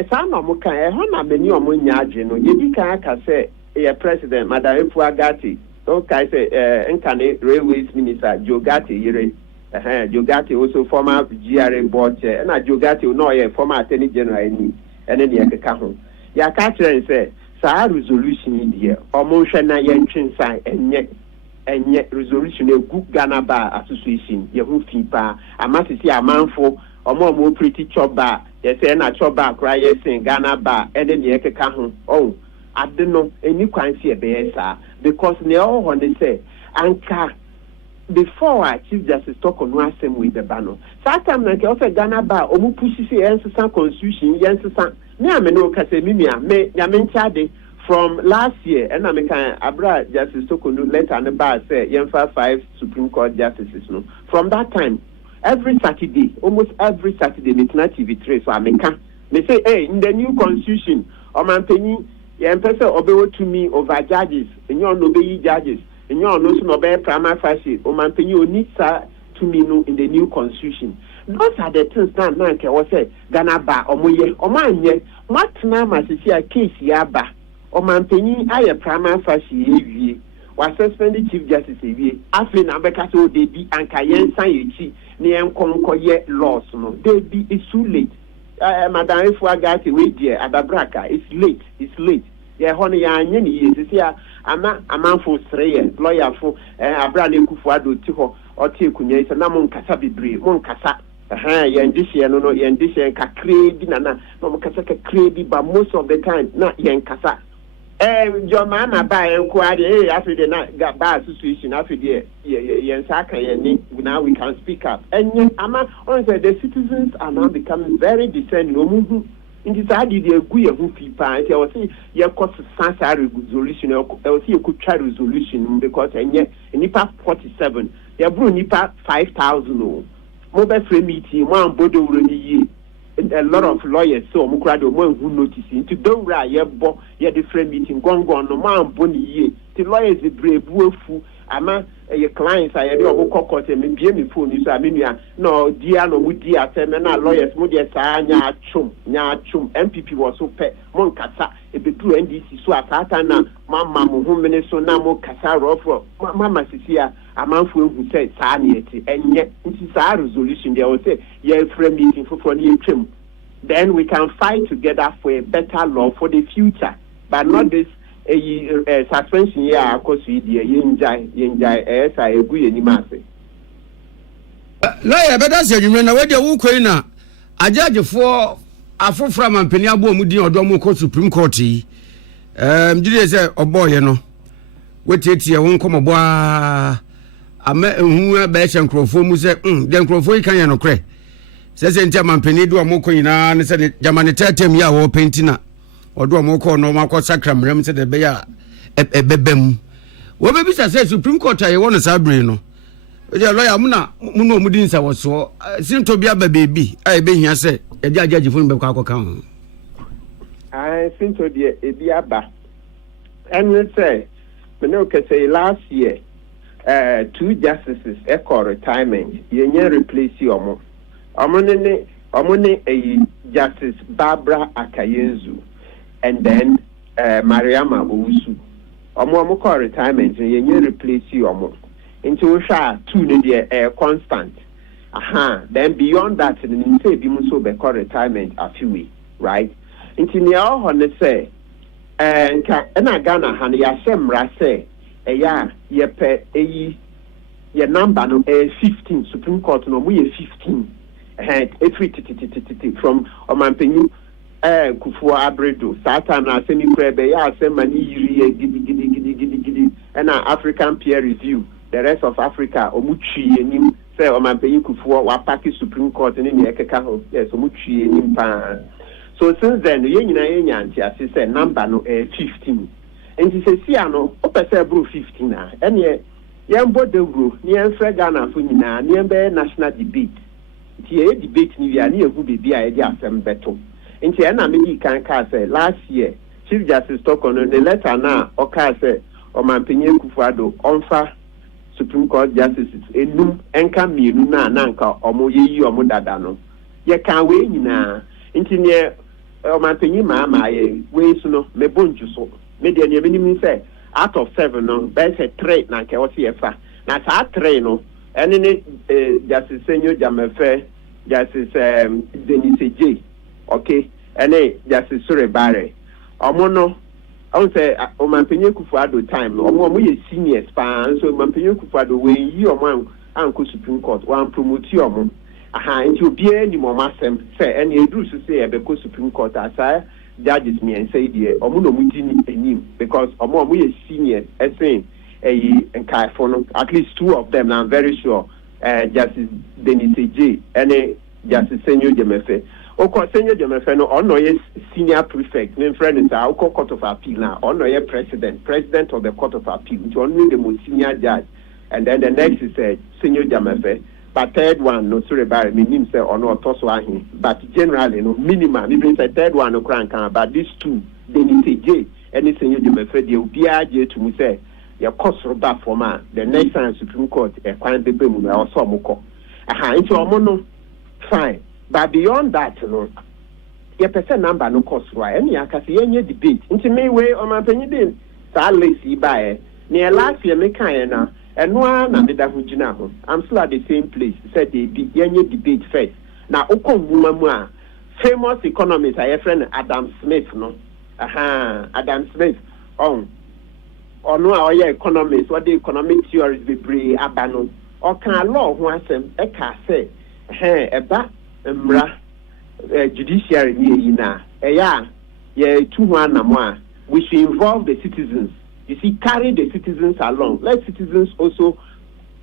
Some of them can. How many of them no? You can say a president, Madam Efuagati. Okay, say Akan Railways Minister Joe Gatti. Joe Gatti also former GRA board chair, and Joe Gatti no a former Attorney General and then the Akan. Ya catch and say, "Sa resolution in here. Omotion na yenchin sign and yet resolution a good Ghana Bar Association. Yehu fipa. I must see a man for." Omo mo pretty chop bar, yes, and a chop bar cry, yes, in Ghana bar, and then the Eka oh, I don't know any quantity of BSA because they all want to say, Anka, before our Chief Justice talk on one same with the banner. Sometimes like also Ghana bar, Omu pushes the answer some constitution, Yansa, no Casemia, me Yamin from last year, and I'm Abra Justice Tokonu letter and the bar say, Yanfa 5 Supreme Court justices. No, from that time. Every Saturday, almost every Saturday, it's not TV trace. So they say, hey, in the new constitution, man penny, person obey to me over judges, and you obey judges, and you also obey prima facie, man penny, you need to me in the new constitution. Those are the things that man can say, Ghana ba, or man, ye, what now must see a case yaba, or man penny, I a prima facie, was suspended Chief Justice, after Nabeka so they be and Kayen Sayi. Near Concoye loss, no. They it's too late. Madame Efuagati, wait dear, Adabraka, it's late. Yeah, honey, years. Here, I'm a man for 3 years, lawyer for Abraham Kufuado, Tiho, or Tikunya, and Namon Casabi, Mon Casa. Yandisha, no, Yandisha, and Crazy, Nana, no Casaka crazy, but most of the time, not Yankasa. Your man, I buy and query after the night got bar association after the Yansaka, now we can speak up. And yet, the citizens are now becoming very discerning. nti saa de egu ye hu fi pa nti I say ye cost sansa resolution I say you could try resolution because enye nipa 47 ye bro nipa 5,000 o mo be free meeting mo ambodo wuro ni yi a lot of lawyers so mo kra de mo hu notice nti don wura ye bo ye different meeting gongon no mo ambo ni yi ti lawyers be brebu afu ama your clients are your court and maybe me phone is a menu no dear no would dear na lawyers mudia nya chum MPP was so pet mon kasa e be do NDC so atata na mama mo hu mene so na mo kasa rofo mama sisia amanfo ehu say saa na eti enye nti saa resolution there will say your frame meeting for ni etwem then we can fight together for a better law for the future but not this suspension ya akoso idie yenjai esa egu yenimase lawyer better say you na we dey wo koi na ajagefo afofra mampani abo mu din odo mu ko Supreme Court yi jide say oboye no wetetie won komobo ama ehu be hye nkrofo mu say de nkrofo yi kan ye no kre se ntia mampani do mu ko nyina ne se jamane tatem ya wo pentina odo mo ko no makọ sakramrem se de be ya ebebem wo be bisa say Supreme Court aye won sa brain no e lawyer mu no mu din sa wo so sinto bia ba bebi aye be hia se e di ajaji fun be kwa akọ kan sinto de e bi aba and say me no can say last year 2 justices echo retirement yenye replace omo ne Justice Barbara Akayenzu and then Mariama Owusu. Omo call retirement yenye replace omo. Into sha 2 ne constant. Then beyond that in say bi mu so be call retirement afiwe, right? Into ne ho ne say na Ghana han ya semra say ya ye pe ye number no 15 Supreme Court no mu ye 15 from Omanpenyu Kufuor Abredo Satan na semi prebe ya asema ni yiri gidi and African peer review the rest of Africa omuchi enim say Omanpenyu Kufuor wa party Supreme Court ni ekeka ho yes omuchi enim pa so since then ye nyina anti ase say number no 15 and he say sia no opese bro 15 na ene ye mbode bro ni enfre Ghana fo nyina ni embe national debate tie debate ni via ni ehu bebi a ye asem beto nti na me kan ka say last year Chief Justice Tokono the letter na o ka say Omanpenyu Kufuor onfa Supreme Court justices enum enka mienu na nka omo yeyi omo dada no ye kan we nyina nti ne Omanpenyu ma ye we so no me bonju so me de ne me say out of 7 no be say 3 na nke o se fa na sa 3 no ene Justice Senyo Jamefe Justice Denise J okay ene Justice Surebare omo no I would say Omanpenyu Kufuor time no omo ye seniors pa so Omanpenyu Kufuor we yi omo anko Supreme Court wan promote omo nti obi ani mo masem say ene edru so say e be ko Supreme Court asai judges me and say die omo no mu di ni enim because omo ye seniors saying at least 2 of them I'm very sure Justice Denise J and Justice Senyo Jamefe Oko Senyo Jamefe no ono ye senior prefect name friend is Oko Court of Appeal now ono ye president of the Court of Appeal which only the most senior judge and then the next is Senyo Jamefe but third one no sorry about me him say ono otoso ahin but generally no minimum even say third one no kran kan but these 2 Denise J and Senyo Jamefe dey obi aje to me say your cost back for man the next time Supreme Court kwan bebe mu na also moko into omo no fine but beyond that no your percent number no cost right any akase yenye debate into me way Omanpenyu din sa lazy by near last year me kan na eno na me da ho gina ho I'm still at the same place said the yenye debate first na okonwuma mu a famous economist a friend Adam Smith no Adam Smith ono a oye economists what the economic theories be bring abano o kan law ho asem e ka say eba mra judiciary ni na ya tu ho anamo a we should involve the citizens you see carry the citizens along let citizens also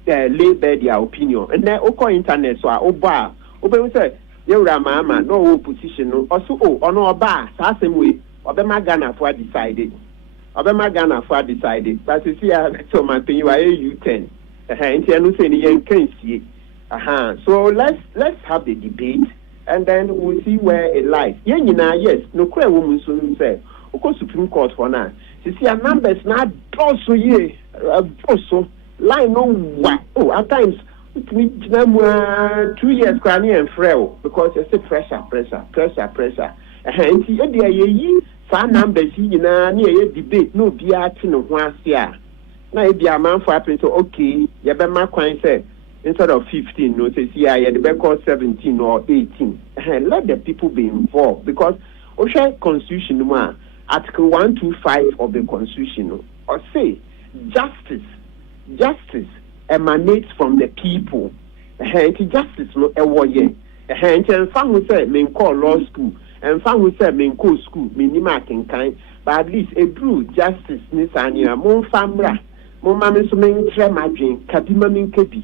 lay bare their opinion and then oko internet so oba say yewura mama no position no also ono oba sa asem we obema Ghana for decided but you see so my thing you are U10 nti enu say ni yen kan sie so let's have the debate and then we'll see where it lies yen nyina yes no kra wo mun so say oko Supreme Court for now see our numbers na also ye also line no wa at times we 2 years crani and frail because it's a pressure and see there ye sa numbers nyina na ye debate no bia ti no ho ase a na e bia man for happen so okay ye be ma kwan say instead of 15 no say see ye be call 17 or 18 let the people be involved because Osha constitution ma article 125 of the constitution or say justice emanates from the people. Justice no ewoye. And some who say men call law school, and some who say men call school, minima kind, but at least a true justice nisania, mon famra, mon mamma so men tremagin, kadima min kepi.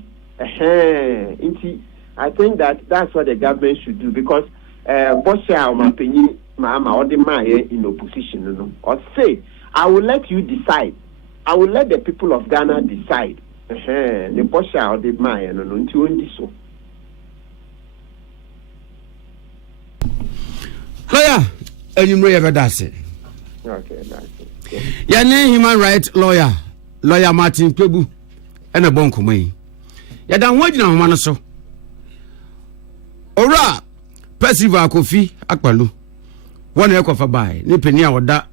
I think that's what the government should do because Bosha my opinion, mama or the mayor in opposition, or say, I will let you decide. I will let the people of Ghana decide. The Bosha or the mayor, no, until so. Lawyer, you may ever that's it. Okay, that's it. Your name, human rights lawyer Martin Pebu, and a bonko me. You don't want to know, so. Ora, Percival Kofi Akpalu. One echo for buy, Nipenia or that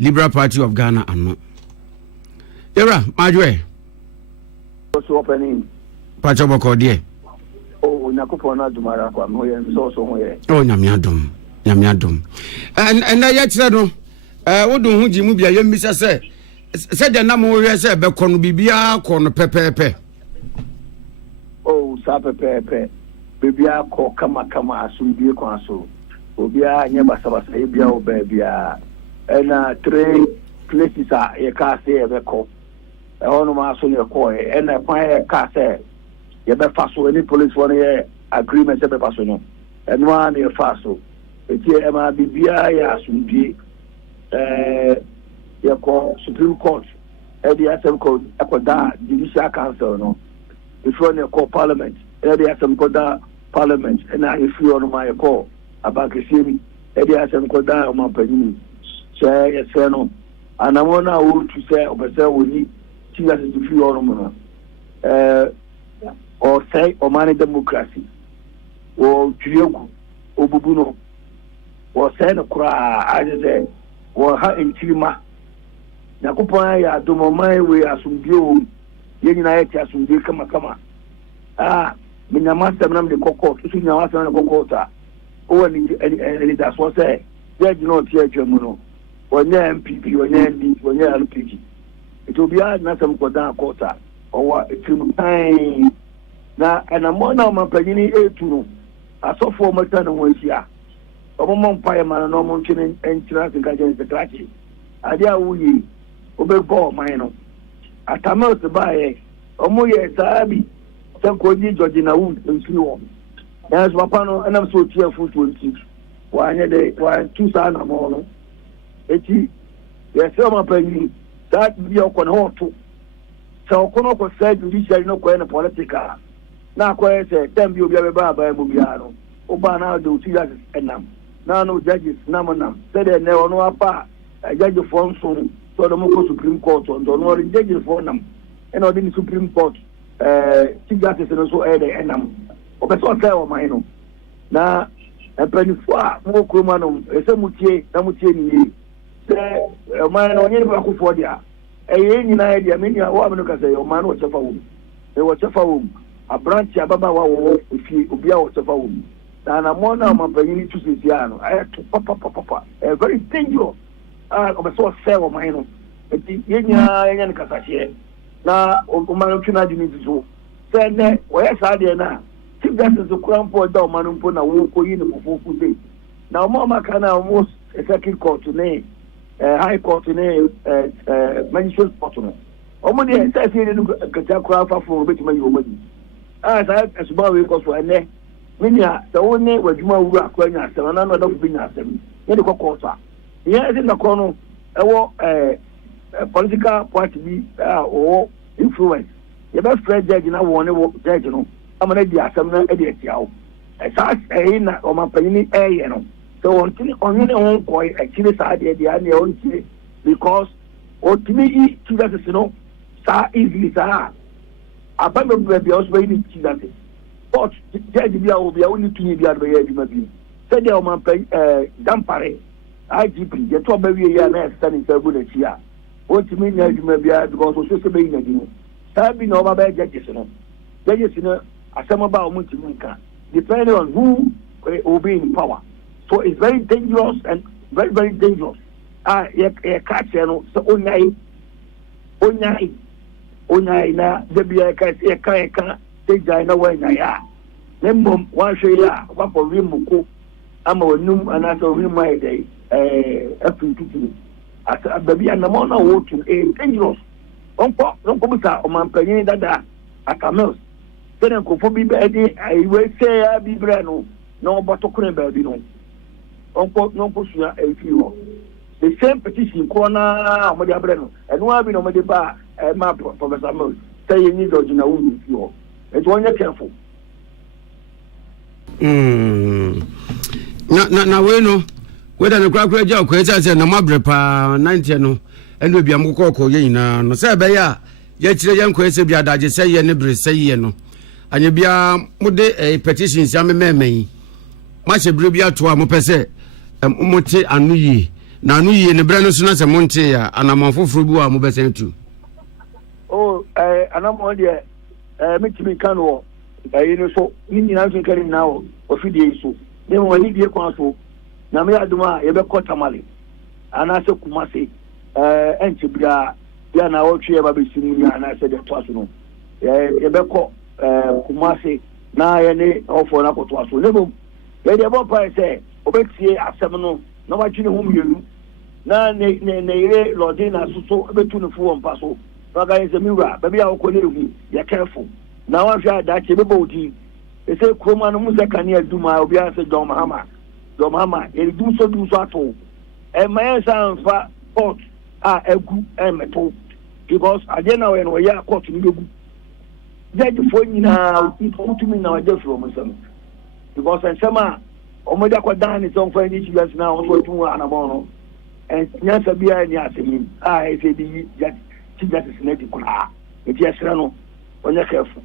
Liberal Party of Ghana and no. Era, my way. What's opening? Pachaboko, dear. Oh, Nakupona Dumara, so somewhere. Oh, Yamiadum. And I yet said, what do you move your Mr. Say? Said the number where I said, Becon Bibia, corner pepe. Oh, Sapa pepe. Bibia, kama, Sumbia Consul. Obia, Yabasabas, Abia, Babia. And 3 places are a car say a cop. I want to ask your coy, and I find a car say, you better fast any police 1 year agreement, every person, and 1 year fast. It's here, Bibia, Sumbi, your call Supreme Court, the SM code, Akoda, Judicial Council, no. If you want to call Parliament, the SM code, Parliament, and if you want my call about the city, the SM code, my opinion. Say yes, no. And I want to say, we need to feel or say, or manage democracy, or Juyoku, or Bubuno, or Sena Kura, I say, or her in Chima. Nakupaya, do my way as some view, United as some kama. Mina master, Nam de Coco, to see your master and Cocota. Oh, and that's what say, there do not hear Germano. When you're MPP, when you're MD, when you're LPG. It will be hard not some quarter or what it will time. Now, and I'm one of my penny A2. I saw 4 months and 1 year. A woman pie man, no mountain and trust and against the cracky. I dare we obey ball mine. I come out to buy a moye sabi. Some could be judging a wound and slow. There's Wapano, and I'm so cheerful to receive. Why, 2 sons of more. Eti yes my penny that be your conhorto so kono ko say judiciary no ko na political na ko say dem bi obi aba mu biano oba na do two years enam na no judges namonam say the ne ono apa judge for so do mo ko Supreme Court on do no judge for nam and on the Supreme Court chief justice no so the enam o be so say o man no na penny for mo kroma no e se mutie na mutie ni man on any back for dia any idea many wa me no ka say o man o chefa wo e wo chefa wo a branch ababa wa wo fi obi a wo chefa wo na mo na ma panyi tu sisia no I to papa very dangerous o so say o man no enti yenya ne kasa hie na o man tuna di ni so say ne wo ya sa de na chief justice kurampo da o man mpo na wo ko yi ne kofofu dey na mo ma kana almost a second court ne High Court in Magistrate Court. Omoni say say no kata kura fa for beti mani omoni. As about we cause for ene Minya, the only where you will work when you're 7 and not being at them. Any quarter. Yes, in the corner, a political party or influence. The best friend judge in our one judge, I'm an idea, some idiot. As such, or my penny, so until only own boy actually side the idea only because ultimately, that is, so easily, sir. I don't know if you also waiting to that. But judge will be only 2 years by year. Said the man pay Dampare, IGP, the top of year and standing so good at year. What you mean, you may be because of social media. Sabi over by judges, judges, as some about Muntiminka, depending on who will be in power. So it's very dangerous and very, very dangerous. A catch, so Onyai na Debia Kaka, take Dina when I are. Nembum, one share, what for Rimuko, Amo Num, and as of him my day, FPT. As a baby and the mona walking a dangerous. Uncle, Uncle, Oman Penny that a camels. Then Uncle Fobi Betty, I will say I be brano, no but to baby no. Uncle, no push a few. The same petition corner, Modia Breno, and one been on the bar, and my Professor Mills, saying you don't know you. It's one you're careful. Now, we know whether the graduate job creators and the Mabrepa 90 and will be a Mukoko, no, say, Baya, yet young question be a dodge, say, and never say, no. And you be a petition, some me. Much a bribia to a mopese, and Umote and Nuyi. Na nu ye ne brano so na se monte ya anamafoforo bu a mo besen tu anamo de mitimi kan wo no so ni na so kari na wo ofidie so ne mo ni die kwa so na me aduma ye be kotamale ana se kumase entibia ya na wo twe ba be simu ni ana se de to aso no ye be ko kumase na ye ne ofo na ko to aso ne bo ye de bo pa se obetie asem no na wajine hu mienu na ne ire lodina so betu no fu won paso baga yin semiwa baby a ko lehu ya careful na wa hwa da che bebo odi e se kroma no musa kane aduma obi a se John Mahama e du so ato e mayen san fa court egu meto because ade na we no ya court ni begu judge fo nyina utumi na waje from some because ensema omoja kwa dani so fa ni chigas na on so tun anabo no and nyasa bia ni asemi e se di judge is not kuna e ti asra no onya careful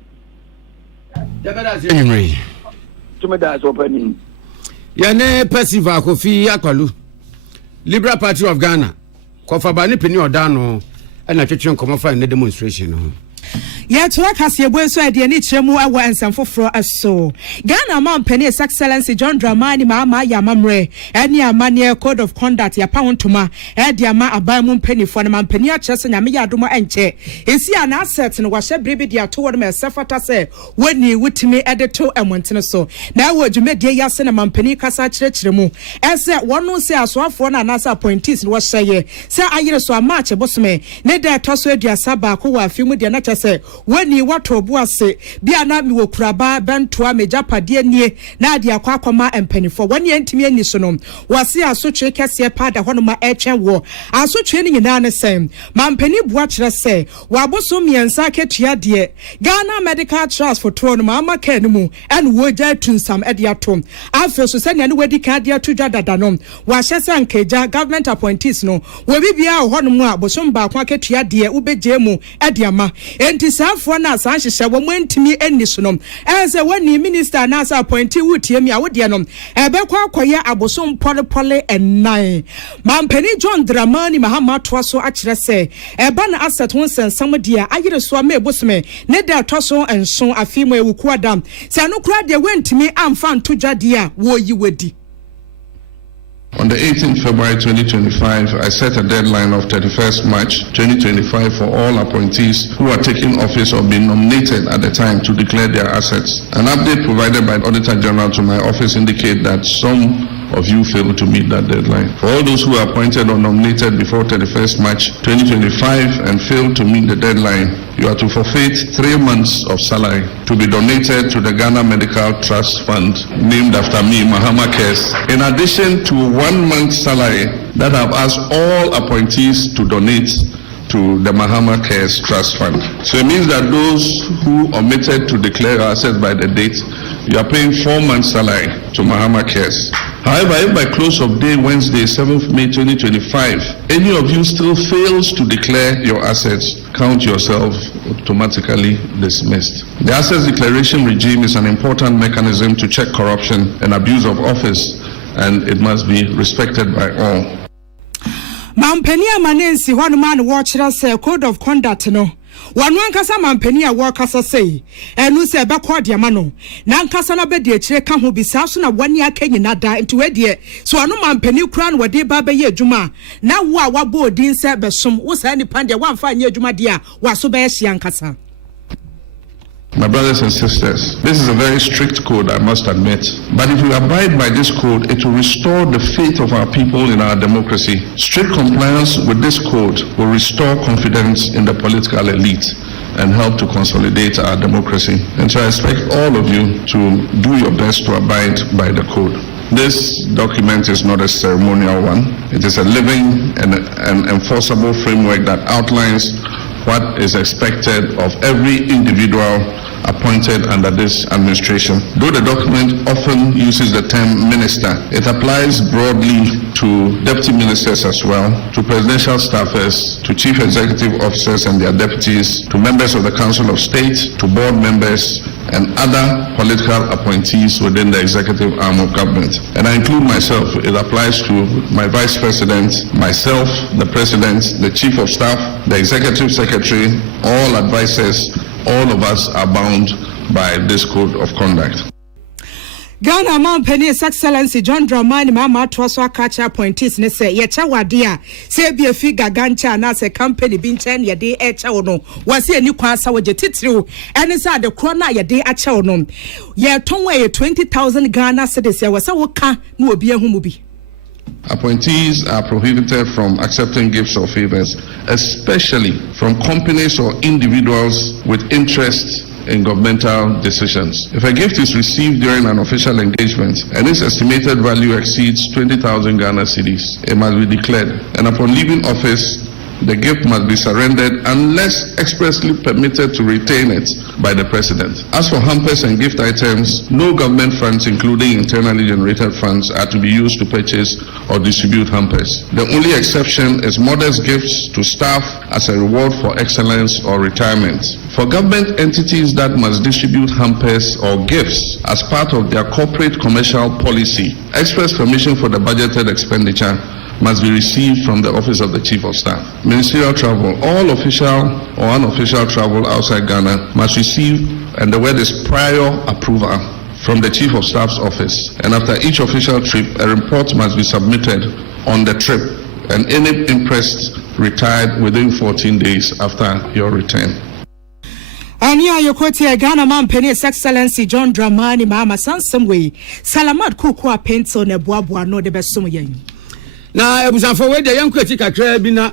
jabada se nyimre tumeda so pani ya ne passive akofi akwalu Liberal Party of Ghana kofa ba ni peni odano na twetwe nkomofa ne demonstration no ya to akase ebo so ade ni kiremu awo ensamfoforo aso Ghana man penny His Excellency John Dramani ma ya mamre eni amane code of conduct ya pawontoma e de ama abamu pennyfo ne man penny a kyerese nyame ya domo enche esi ana asset no wahye brebe dia to wode me sefata se woni wutimi ede to emontene so na wo dwumedie yase na man penny kasa kyeremu ese wono se asoafo na anasa appointees no wahye se ayire so amache bosome ne de to so aduasa ba ko wa afimu de na kyerese wani wato buase bia na mi wokuraba bentoa mejapade nie na ade akwakoma empanifo wani antimi ani so no wase asotwe kese pada honoma etwen wo asotwe ni nyina ne sem mampani bua kire se waboso miensa ketua de Ghana Medical Trust for to no mama kan mu en woja tunsam ade atom afi so se ne wadi ka de atudwa dada no wa hyese ankeja government appointees no we bibia honoma aboso ba kwa ketua de ubeje mu ade ama enti safo na sanhyehyɛ wo mantimi ani so no eze wani minister na sa appointee wutie mi awode no ebekwa akoye abosom polepole ennan mampani John Dramani Mahama toaso akire se eba na asset won sensam dia ayire so ma ebosome ne da toaso enso afimo ewuku adam se no kura de wantimi amfa ntodwa dia wo yi wadi. On the 18th February 2025, I set a deadline of 31st March 2025 for all appointees who are taking office or being nominated at the time to declare their assets. An update provided by the Auditor General to my office indicate that some of you fail to meet that deadline. For all those who are appointed or nominated before 31st March 2025 and fail to meet the deadline, you are to forfeit 3 months of salary to be donated to the Ghana Medical Trust Fund, named after me, Mahama Cares, in addition to 1 month's salary that I've asked all appointees to donate to the Mahama Cares Trust Fund. So it means that those who omitted to declare assets by the date, you are paying 4 months' salary to Mahama Cares. However, if by close of day Wednesday, 7th May 2025, any of you still fails to declare your assets, count yourself automatically dismissed. The assets declaration regime is an important mechanism to check corruption and abuse of office, and it must be respected by all. Mampeni amanensi hwanu man watchra say code of conduct no. Wanu ankasa mampeni a wakasa say enu se beko de ama no. Na ankasa na be de akire ka ho bisa so na wani aka nyina da nti we de so anu mampeni kura no wade ba be ye adwuma na wo a wabo odin se besom wo sa nipa de wamfa anye adwuma de a waso be hye ankasa. My brothers and sisters, this is a very strict code, I must admit. But if we abide by this code, it will restore the faith of our people in our democracy. Strict compliance with this code will restore confidence in the political elite and help to consolidate our democracy. And so I expect all of you to do your best to abide by the code. This document is not a ceremonial one. It is a living and enforceable framework that outlines what is expected of every individual appointed under this administration. Though the document often uses the term minister, it applies broadly to deputy ministers as well, to presidential staffers, to chief executive officers and their deputies, to members of the Council of State, to board members, and other political appointees within the executive arm of government. And I include myself. It applies to my vice president, myself, the president, the chief of staff, the executive secretary, all advisors. All of us are bound by this code of conduct. Ghana Mampeni His Excellency John Dramani Mama Twaso Akacha appointees ne say ye cha wade a say be afi gagancha na say company bi nchen ye de e cha wono wase ani kwa sa woje titiriu ene say de kro na ye de a cha wono ye ton we 20,000 Ghana cedis ye wase wo ka na obi ehun mu bi. Appointees are prohibited from accepting gifts or favors, especially from companies or individuals with interest in governmental decisions. If a gift is received during an official engagement and its estimated value exceeds 20,000 Ghana cedis, it must be declared. And upon leaving office, the gift must be surrendered unless expressly permitted to retain it by the president. As for hampers and gift items, no government funds, including internally generated funds, are to be used to purchase or distribute hampers. The only exception is modest gifts to staff as a reward for excellence or retirement. For government entities that must distribute hampers or gifts as part of their corporate commercial policy, express permission for the budgeted expenditure must be received from the Office of the Chief of Staff. Ministerial travel, all official or unofficial travel outside Ghana must receive, and the word is prior approval, from the Chief of Staff's office. And after each official trip, a report must be submitted on the trip, and any impressed retired within 14 days after your return. Ania yokotia Ghana Mampeni His Excellency John Dramani Mama Sansamwe Salamat Kukua Pencil ne Boaboa no de besom yen. Na ebusanfo we de yankwati kakra bi na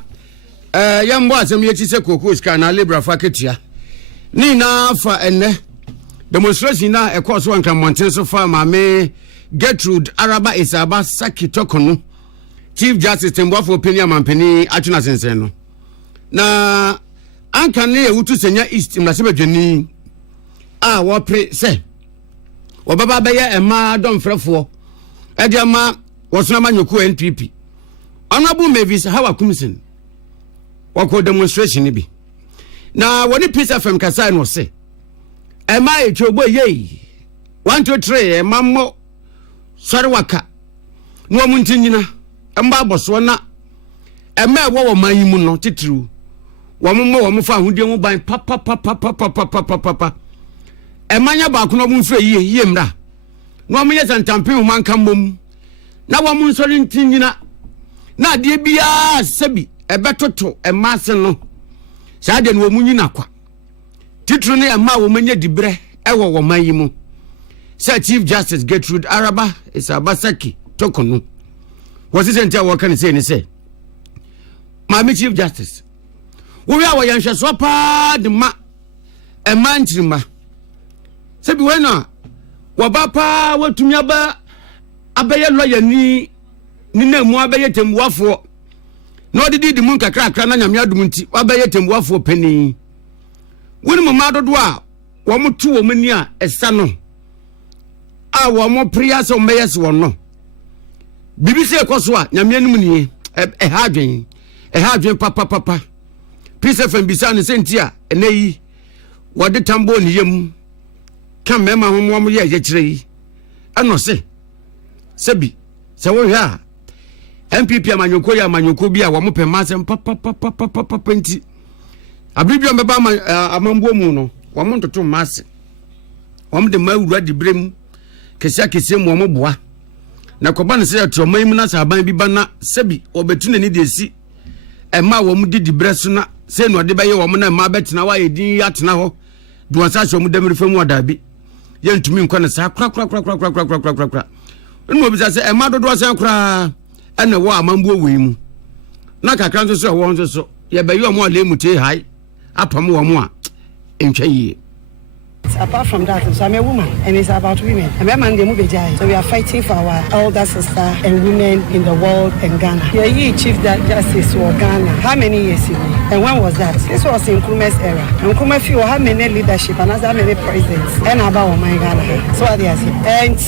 yambo asem yeti se kokos ka na libra faketia ni na fa enne demonstration na ekoso anka monten so fa mame Gertrude Araba Isaba Saki Tokono Chief Justice Tembwafo Opinion Mampeni atuna sensen no na anka ne ewutu senya East mnasebedwani a wo pre se wo baba be ye ema domfrefo e de ma wosuna manyoku NPP Honorable Mavis Hawa Kumsin wako demonstration bi na woni Peace FM kasai no se e ma echobo ye 1 2 3 e mammo sori waka no omuntinyina e mba aboso na e ma wo manyimu no titru wo mommo wo mfa hodie mu ban papa e manya ba ko no mu mfre yie mra no omunye santampe hu manka mbom na wo mu nsori ntinyina na de bia sebi ebetoto emase no saa de no munyina kwa titru ne ema wo manya dibre ewo wo manyimu Sir Chief Justice Gertrude Araba Isaba Saki tokono was it enter what can you say ni say my chief justice we are yan hwe so pa de ma e man chirima se bi we no wo ba pa watumi aba abeye lawyer ni na mu abeye tembuafo no didi mu kakra na nyame adum nti abeye tembuafo pani woni mama dodo a wo motu wo mani a esa no a wo mo priya so meyes wo no bibisi ekoso a nyame anum ni e ha adwen papa pisa fam bisa ne senti a enayi wo de tambo ni yam kan mema ho mo ye kire yi ano sebi se wo hwe a MPP amanyoko bi a wo mo pe masem papa nti abribio mbeba amambo mu no wo mo ntoto mase wo mo de mawura di brem kese mu wo mo boa na koba ne se atroma mu na saban bi bana sebi obetu na ni de si ema wo mo di breso na se no de baye wo mo na ma betina wa yedin atena ho duansa so mo demiri famu adabi yentumi nkwana sa kra nmo bisa se ema dodo asan kra ene wo amambo we mu na kakra nso so wo nso so ye bayi wo mo ale mu te hai apam wo mo a entwa yi. Apart from that, so I'm a woman and it's about women. I'm a man, so we are fighting for our elder sister and women in the world and Ghana. Yeah, Chief Justice for Ghana. How many years ago? And when was that? This was in Nkrumah's era. Nkrumah few how many leadership and how many presidents and about my Ghana. So what they are saying. And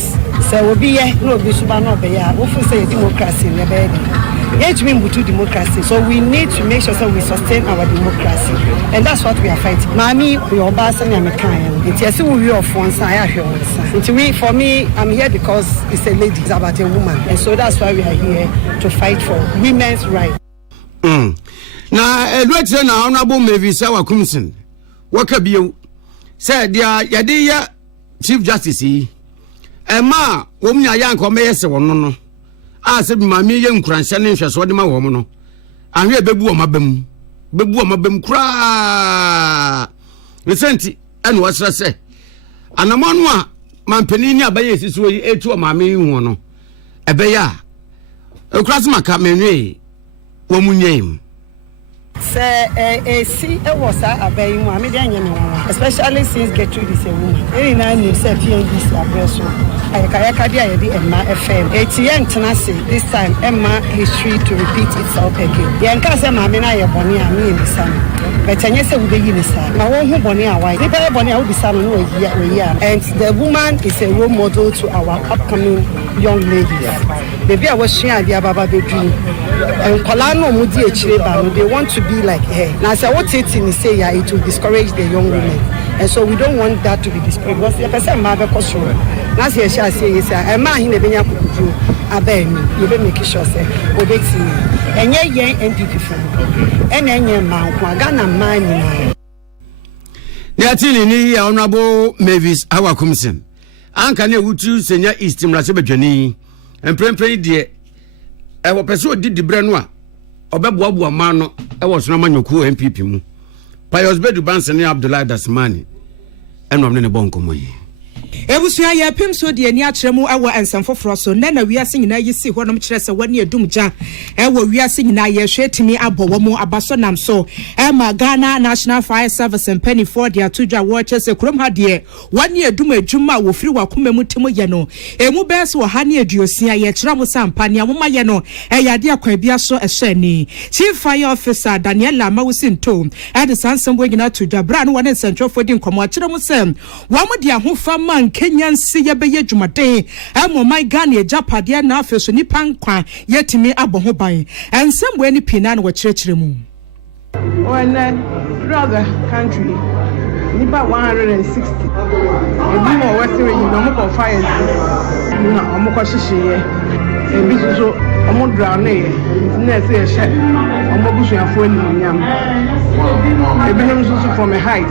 so we'll be here, no be super no be here. We say democracy in the bed. Yes, we need democracy. So we need to make sure that we sustain our democracy. And that's what we are fighting. Mami, we are basing on Akan. It's yes, we are for for me, I'm here because it's a lady, it's about a woman. And so that's why we are here to fight for women's rights. Now, let's say now, Honorable Mavis Awakumson, what could you say, dear Yadia Chief Justice? Emma, woman, young commerce or no. I said, Mammy, young crancer, and she's what my woman. I'm here, babu, my bem, cry. Listen, and what's I say? And I'm on one, my penina by his way, a to a mammy, one. A bear. A cross my camera, woman name. Say, see, it was a baby, mammy, especially since Gertrude is a woman. Any nine years, a few this aggression. Emma FM. ATN Tenassi, this time Emma history to repeat itself again. The Ankasa Mamina Bonia, me in the sun. But I say with the Unisa. My own Bonia, why? The Bonia will be some year. And the woman is a role model to our upcoming young ladies. Maybe I was sharing the Baba dream. And Colano Mudi Chilebano, they want to be like her. Now, I what it in say, it will discourage the young women. And so we don't want that to be discouraged. Because the person mother costume. Now, she shall say, a man in the Benya Kuku, a baby, you will make sure, say, Obeti, and ye young and beautiful. And then your mouth, Ghana mine. Niatini, Honorable Mavis Awakumson. Ankane Utu, Senior East Mrasebejani, and Pray dear. I will pursue did the Brenois. Obebwabu Mano, I was no man you cool MPP mu. Pious Bedu Banson Abdullah Dasmani, and I'm in a bonkomoy. Ebusua ya pem so de ani akyeremu awo ensamfo froso na wiase nyina yisi honom kyerese wani adumgya ewo wiase nyina ye hwetimi abowo mu abaso nam so ema Ghana National Fire Service and Penny for the atudwa watches ekrom ha de wani adum adwuma wo firi wakoma mu temo ye no emu bes wo ha ne aduosia ye kyeremu sampa ne amoma ye no eyade akwa bia so ehwani Chief Fire Officer Daniela Mawusinto ade sansembo nyina tudwa bra no wani nsentwofo di nkomo akyeremu sem wo mo de ahofa man Kenyan see ye be ye jumade my Ghana japade na afeso nipa nkwa yetimi aboho ban ensem we ni pina na wo kyerkyere mu when brother country nipa 160 ebi mo western you no mo fire na omo ko hihye ebi so omo drown e na say she omo busuafo ani nyam ebi no so from a height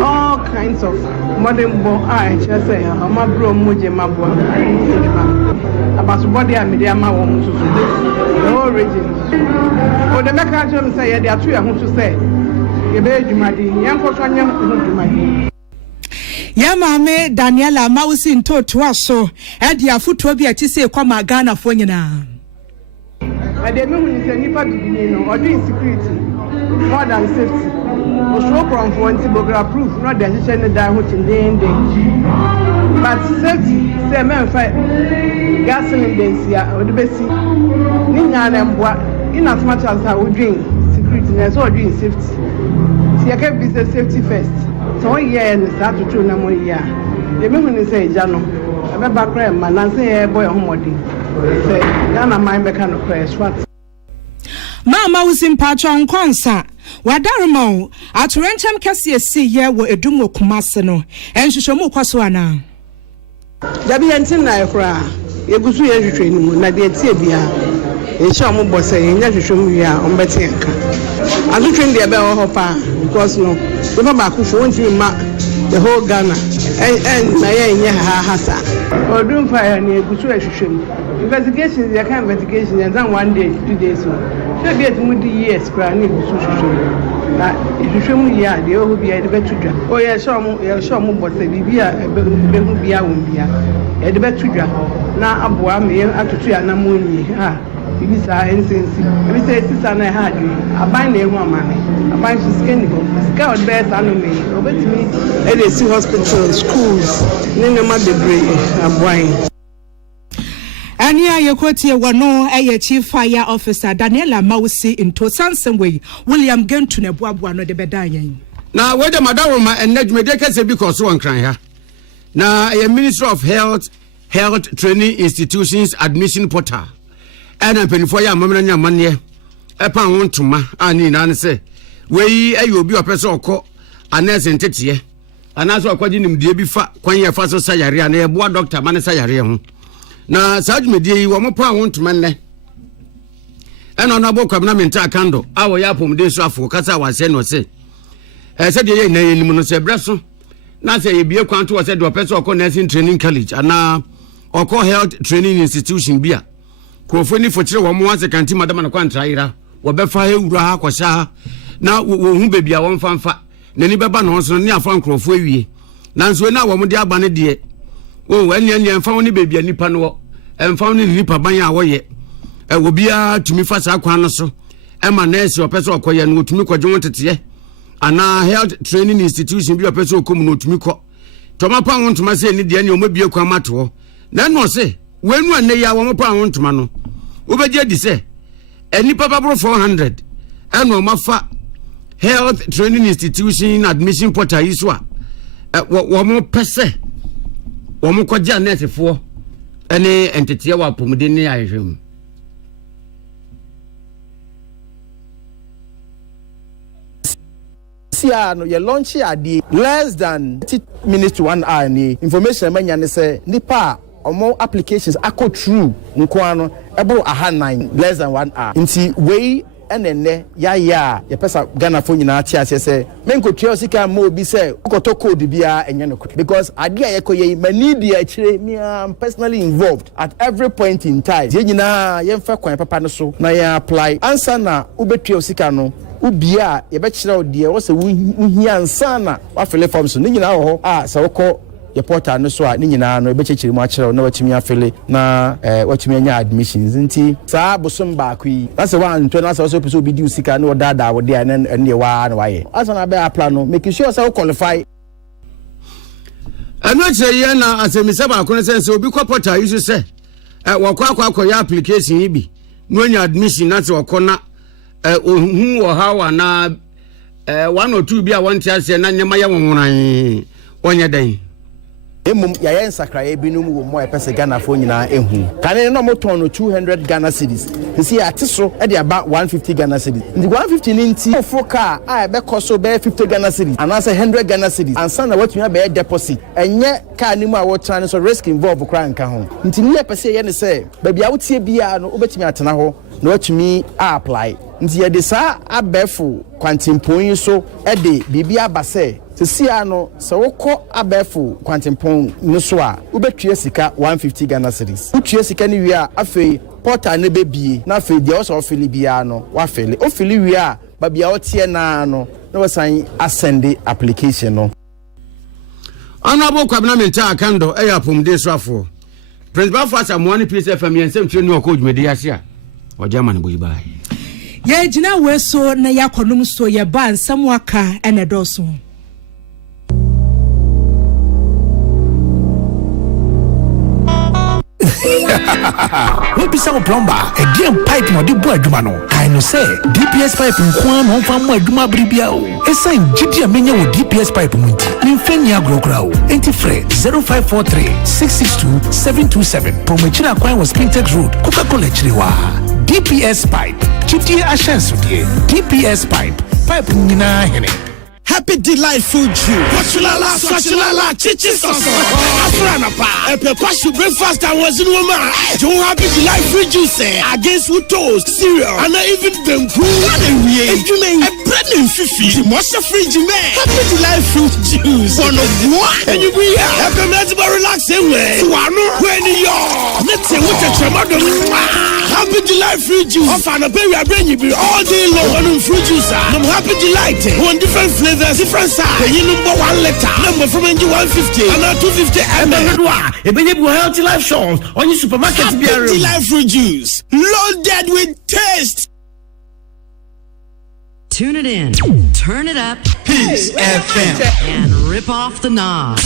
all kinds of modern born just say ama bro moje mabo about body and media ma wo mususu the whole region o the mechanism say they are too to say ye be adwumadi yan ko so anya adwumadi Ya maame Daniela Mausi ntoto so e dia foto bi ati se kwa Ghana fo nyina. Ade me hu se nipa bibini no odo insecurity more than safety. Osho kronfo anti bogra proof no de hye ne dan ho tindende. But safety say men fa gas cylinder sia odo besi. Ni nya na mboa in as much as how we drink security na so odo safety. See I can be safety first. So yeah and start to na mo yeah. De me hu ni say ja no. Ebe ba kra ma na say boy homodi. Say na my mechanic crash what Mama usimpa chonkonsa wadarmo aturenchem kase esi ye wo edum wo kumase no enhwehwemu kwaso ana dabi entin na ekra yegusu ye hwehwe ni mu na de tie bia echa mo bose ye nya hwehwemu wi a ombete nka azutwe de be ho pa because no we ba ku fo wonti ma the whole Ghana and na ye nya ha sa odum fire ni egusu hwehwemu investigation they can investigation and then 1 day 2 days so they be to the years cry ni egusu hwehwemu na hwehwemu ya de o bia de betudwa o ye show mo bose bibia be hu bia wo bia e de betudwa na aboa me atutu ya na monyi ha bibi sa ensensi ebi say sister na ha dwi aban na ehu amane aban so skin go ska od be sa no me obetimi e dey see hospital schools ni ma debre aboan. Ania yekotie wano eye chief fire officer Daniela Mausi into Sansenway William Gentu ne boaboa no de bedanyen. Na we de madaroma enedwume de kase bi koso wankran ha. Na a Minister of Health Training Institutions Admission Portal. Ana penifo ya mamna nya manne epa ho ntoma ani na ne se we ayi obi opese okọ anese ntete anaso akwaji nimdie bi fa kwan ye fa so sayare ana ye boa doctor mane sayare ho. Na sajumedie yi wo mo pa ho ntoma nne ena na bo kwabna menta akando awo ya pomde so afo kasa wase no se se de ye na yenim no se breso na se ye bie kwanto wo se de opese okọ nursing training college ana okọ health training institution bia Krofoni fochire wo mo ase kanti madama na kwantra ira wo befa ewura ha kwasha na wo hu bebia wo mfanfa nani beba no so ne afa nkrofo awie nanso na wo mo de aba ne de o eni emfa woni bebia nipa no emfa woni nipa ban a wo ye wo bia tumi fa sa kwan no so ema nurse opese okoye no tumi kwaje wonteteye ana health training institution bi opese okom no tumi ko toma pa won tuma se ni de ne o mabie kwa mato na no se wenu ane ya wo pa ho ntoma no obeje di se eni papa bro 400 eno mafa health training institution admission portal iso a wo mo pese wo mo koja netfo ene entete wa pomde ne ahwem no ye launch ade less than 30 minutes to 1 hour ni information manya ne se nipa omo applications ako true nkoano ebo 9 less than 1 hour nti we enene ya pesa Ghana fo nyina ati ase se menko trio sika mo obi se ukoto code bia enye no because ade ayekoye mani dia kire me am personally involved at every point in time ye nyina ye mfa kwan papa no so na ya apply answer na ubetrio sika no ubia ye be kire ode wo se uhia ansana wa fill form so ni nyina ho se woko ye portal no so a ni nyina no ebe chechiri mu a kire na watumi afele na watumi anya admissions nti saa bosom ba ku yi na se wa nto na se so pese obi di usika na odada wo de na ne wa na wa ye asana be apply no make sure say qualify anu kire ye na asemisa ba ko ne se obi kwa portal yi so se wakwa ya application yi bi no anya admission na se wakona ohun wo hawa na 1 or 2 bi a wanti ase na nyema ya wonran onye dan emum ya yen sakraye binum wo mo epese Ghana fo nyina ehu kane no mo ton no 200 Ghana cedis nsi atiso e de aba 150 Ghana cedis ndi 150 ni nti ofo ka a be koso be 50 Ghana cedis anase 100 Ghana cedis ansa na watumi be deposit enye ka ni mu a wo tran so risk involve kra nka ho nti ni epese ye ne se ba bia wotie bia no obetumi atena ho na watumi apply nti ye de sa abefo kwantimpon so e de bibia abase Sia no so woko abefu kwantempon no so a ubetue sika 150 Ghana cedis utue sika ni wi a afei portal ne bebie na afei dia wo so fili bia no wa fili o fili wi a ba bia o tie na no na wasan asende application no Honorable Kwabena Menta Akando eya pomde swafo. Principal Fasa Mwani Peace FM yensem twe no ko dwumedi ase o German boyi bai. Ye gina we so na yakonum so ye ba nsam aka ene doso. What be some plumber? A damn pipe no the boy dumano. I know say DPS pipe nkwan no fa mo aduma bribia o. Esa ngidi amenya wo DPS pipe munti. Nimfenya grokra o. Enti free 0543 662 727. Promechina kwan was Spintex Road. Coca-Cola chiriwa. DPS pipe. Chiti ashansudie. DPS pipe. Pipe nyina hene. Happy delightful Jew. Swachulala, chichi soso. Afrana pa. Epe pashu breakfast and was in woman. Don't happy delightful juice against with toast, cereal, and even them cool. If you mean a bread and fifi, the most fridge man. Happy delightful juice. One of one. And you be happy to relax away. When you're let's say what a tremor. Happy delightful juice. Of an appear bring you all day long on fruit juice. I'm happy delight. One different flavor. Different size. You number 1 letter. Number from NG 150 and now 250 ml. If you have healthy life shops on your supermarket, Happy Life Fruit Juice, loaded with taste. Tune it in, turn it up, Peace FM, and rip off the knob.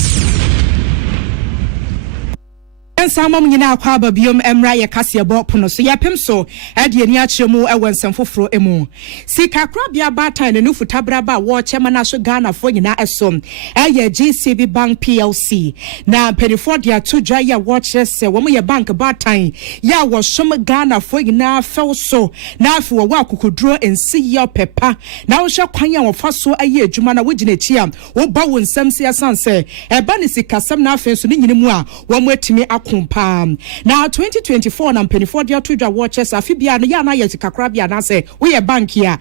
Samam nyina akwa babiom emra ye kase bo pono so yapem so ade ani achemu ewonsem foforo emu sika krabia batan ne nufuta braba wo chema na so Ghana fo nyina esom eye GCB Bank PLC na perifo dia to dwa ye wo chese wo mo ye bank batan ya wo som Ghana fo nyina fel so na afi wo akokoduro ensi ye pepa na wo hwe kwan ya wo fa so aye adwuma na wo gina chi am wo ba wo nsam se asanse eba ne sika sam na afi so ne nyine mu a wo mo atimi now 2024 na mpenifo dia to dwa watches afibia no ya na ye sikakrabia na say we bank ya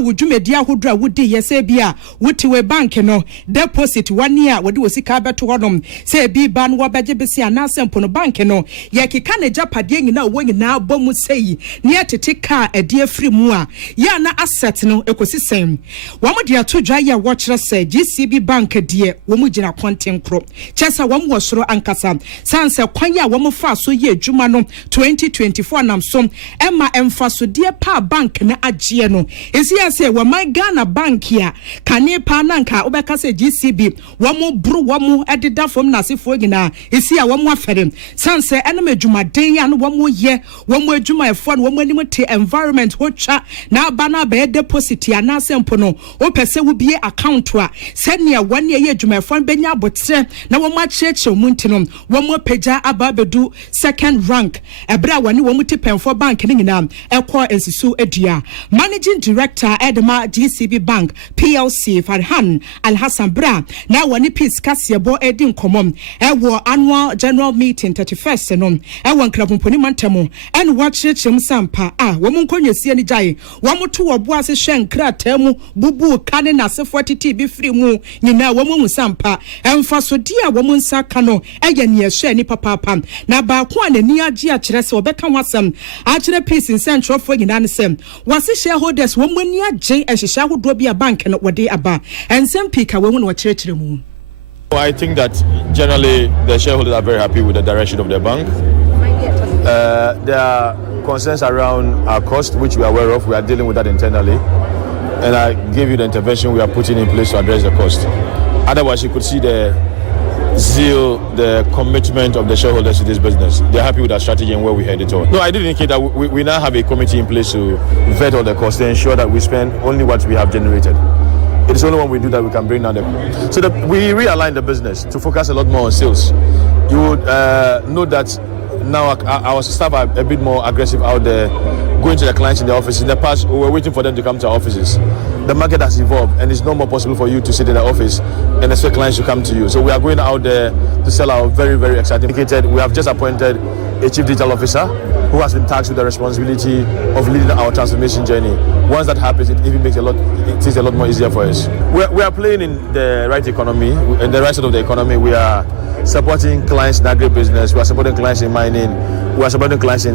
wudwumedi ahodra wudi ye say bia wutiwe bank no deposit 1 year wodi wosika beto honom say bi ba no wabeje besi ana sempo no bank no ye keka na japade nyina wo nyina bomu sei ne yetete ka ade afri mu a ya na asset no ekosisem wamo dia to dwa ye watches say GCB bank die wo mu gina content kro chesa wamo wosoro ankasa sanse kwanya wo fa so ye adwuma no 2024 nam so emma emfaso de pa bank na agye no esi ase wo man Ghana bank ya kane pa nanka obeka se GCB wo mo bru wo mo ededa fom na sefo nyina esi a wo mo afere sanse enam adwuma den ya no wo mo ye wo mo adwuma efo no wo mo anim te environment ho twa na ba na be deposit ya na sempo no o pese wo bie account a senia wane ye adwuma efo benya abotre na wo mo acheche mu ntino wo mo peja aba bedu second rank ebra wani wo muti penfo bank ni nyina ekọ ensisu edua managing director Edema GCB Bank PLC Farhan Alhassan Bra na wani peace kasiebo edi nkomom ewo annual general meeting 31st no ewo nkrapomponi mantemo en wachirechim sampa wo mu nkonyesie ni jai wo muto wo bo ase hwe nkratamu bubu kane na se 40 bi free mu nyina wo mu sampa emfa so dia wo mu nsaka no eye ne ehwe ni papa na ba ko anani agi a kire se obeka wasam a kire peace in central for nyina ne sem wase shareholders wo mu ani agi ehhehya hodo bi a bank no wode aba ensem pika wo no kire mu. I think that generally the shareholders are very happy with the direction of their bank. There are concerns around our cost, which we are aware of. We are dealing with that internally. And I gave you the intervention we are putting in place to address the cost. Otherwise, you could see the zeal, the commitment of the shareholders to this business. They're happy with our strategy and where we headed to. No, I did indicate that we now have a committee in place to vet all the costs and ensure that we spend only what we have generated. It is only when we do that we can bring down the... So we realign the business to focus a lot more on sales. You would know that now our staff are a bit more aggressive out there, going to the clients in the office. In the past, we were waiting for them to come to our offices. The market has evolved and it's no more possible for you to sit in the office and expect clients to come to you. So we are going out there to sell our very, very exciting... We have just appointed a chief digital officer who has been tasked with the responsibility of leading our transformation journey. Once that happens, it even makes it is a lot more easier for us. We are playing in the right economy, in the right side of the economy. We are supporting clients in agribusiness, we are supporting clients in mining, we are supporting clients in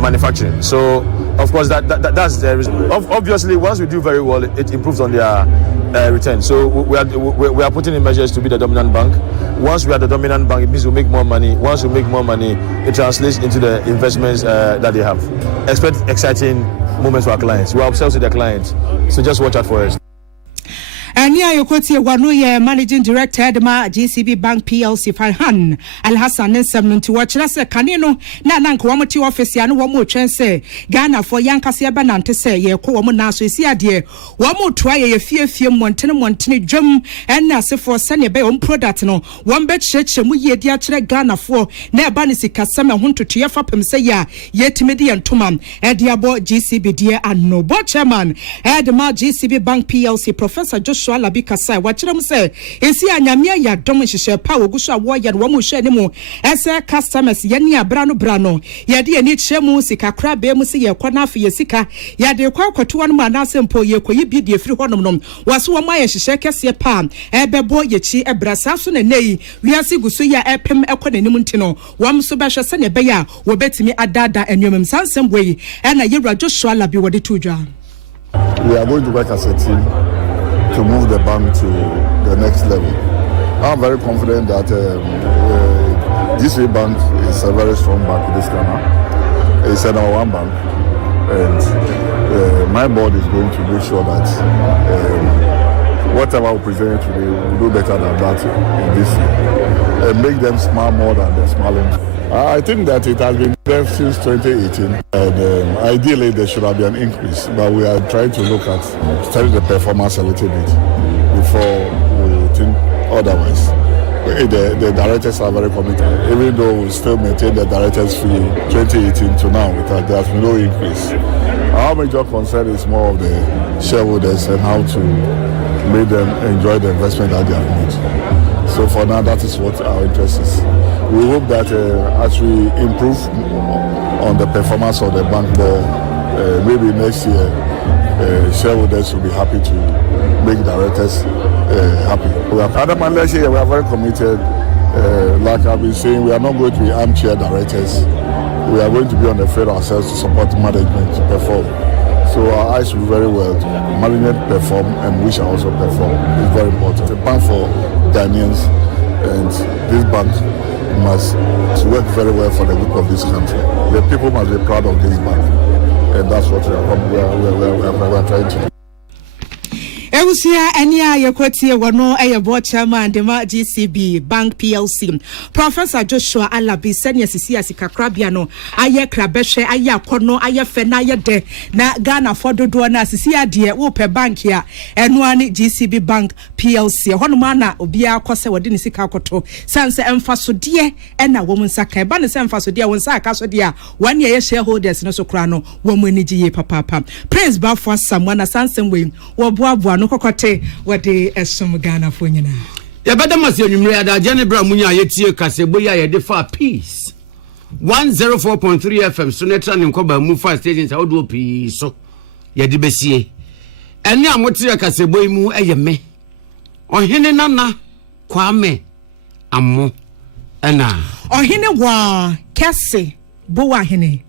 manufacturing. So, of course, that's the reason. Obviously, once we do very well, it improves on their return. So we are putting in measures to be the dominant bank. Once we are the dominant bank, it means we make more money. Once we make more money, it translates into the investments that they have. Expect exciting moments for our clients. We are obsessed with their clients, so just watch out for us. And here you could see one managing director Edma GCB Bank PLC Farhan Al Hassan and 70 watch us a canino na kwamati office ya no mo twense Ghana for Yankasia Banante say ye ko mo na so isi ade wo mo toa ye fie montene dwam and na se for sane be on product no one bet cheche mu ye dia kire Ghana for na eba ne sikasam ho ntoto ye fapem say ya yetime de ntoma e dia bo GCB die anno bo chairman Edma GCB Bank PLC Professor Joshua Labi Kasai wachirem say esi anyamia ya dom hihye pa woguso awo ya wo mu hwe ne mu ese customers ye ne brano ye de ani kyeremu sika kra be mu se ye kwana afi ye sika ya de kwa kwato no ma na sempo ye koyi bi de firi honom nom waso wo ma ye hihye kese pa ebebo ye chi ebrasa so na nei wiase guso ya epem ekonanim ntino wam so behwe se ne be ya wo betimi adada enwemem sansem boyi na Yewra Joshua Labi wode tujwa. We are going to work as a team to move the bank to the next level. I'm very confident that GCB Bank is a very strong bank in this Ghana. It's a number one bank, and my board is going to make sure that whatever we present today, we do better than that in this year, and make them smile more than they're smiling. I think that it has been there since 2018, and ideally there should have been an increase, but we are trying to look at study the performance a little bit before we think otherwise. The directors are very committed, even though we still maintain the directors fee 2018 to now, there has been no increase. Our major concern is more of the shareholders and how to make them enjoy the investment that they have made. So for now, that is what our interest is. We hope that as we improve on the performance of the bank, maybe next year, shareholders will be happy to make directors happy. We are very committed. Like I've been saying, we are not going to be armchair directors. We are going to be on the field ourselves to support management to perform. So our eyes will be very well to management perform and we shall also perform. It's very important. The bank for Ghanaians, and this bank must work very well for the good of this country. The people must be proud of this bank, and that's what we are trying to do. Ewusia enia yekotie wono board chairman de ma GCB Bank PLC Professor Joshua Alabi senior sisi asikakrabia no aye krabehwe aye akono aye fe na aye de na Ghana fododo na sisi ade wo pe bank ya eno ani GCB Bank PLC hono ma na obi akose wode ne sika akoto sanse emfaso de na wo nsaka ba ne se emfaso de wo nsaka so de a one year shareholders no so kra no wo mu ani giye papa Prince Bafo Samuel na sanse we wo boaboa no kokote wode esum Ghana fo nyina ya badama se nwumre adaje ne bra munya yetie kasebo ya yede fa peace 104.3 FM so netra ne nkoba mu fa stations awodo peace so yede besie ene amotre kasebo mu eyeme ohene nana kwame ammo ena ohene wa kese bo wa hene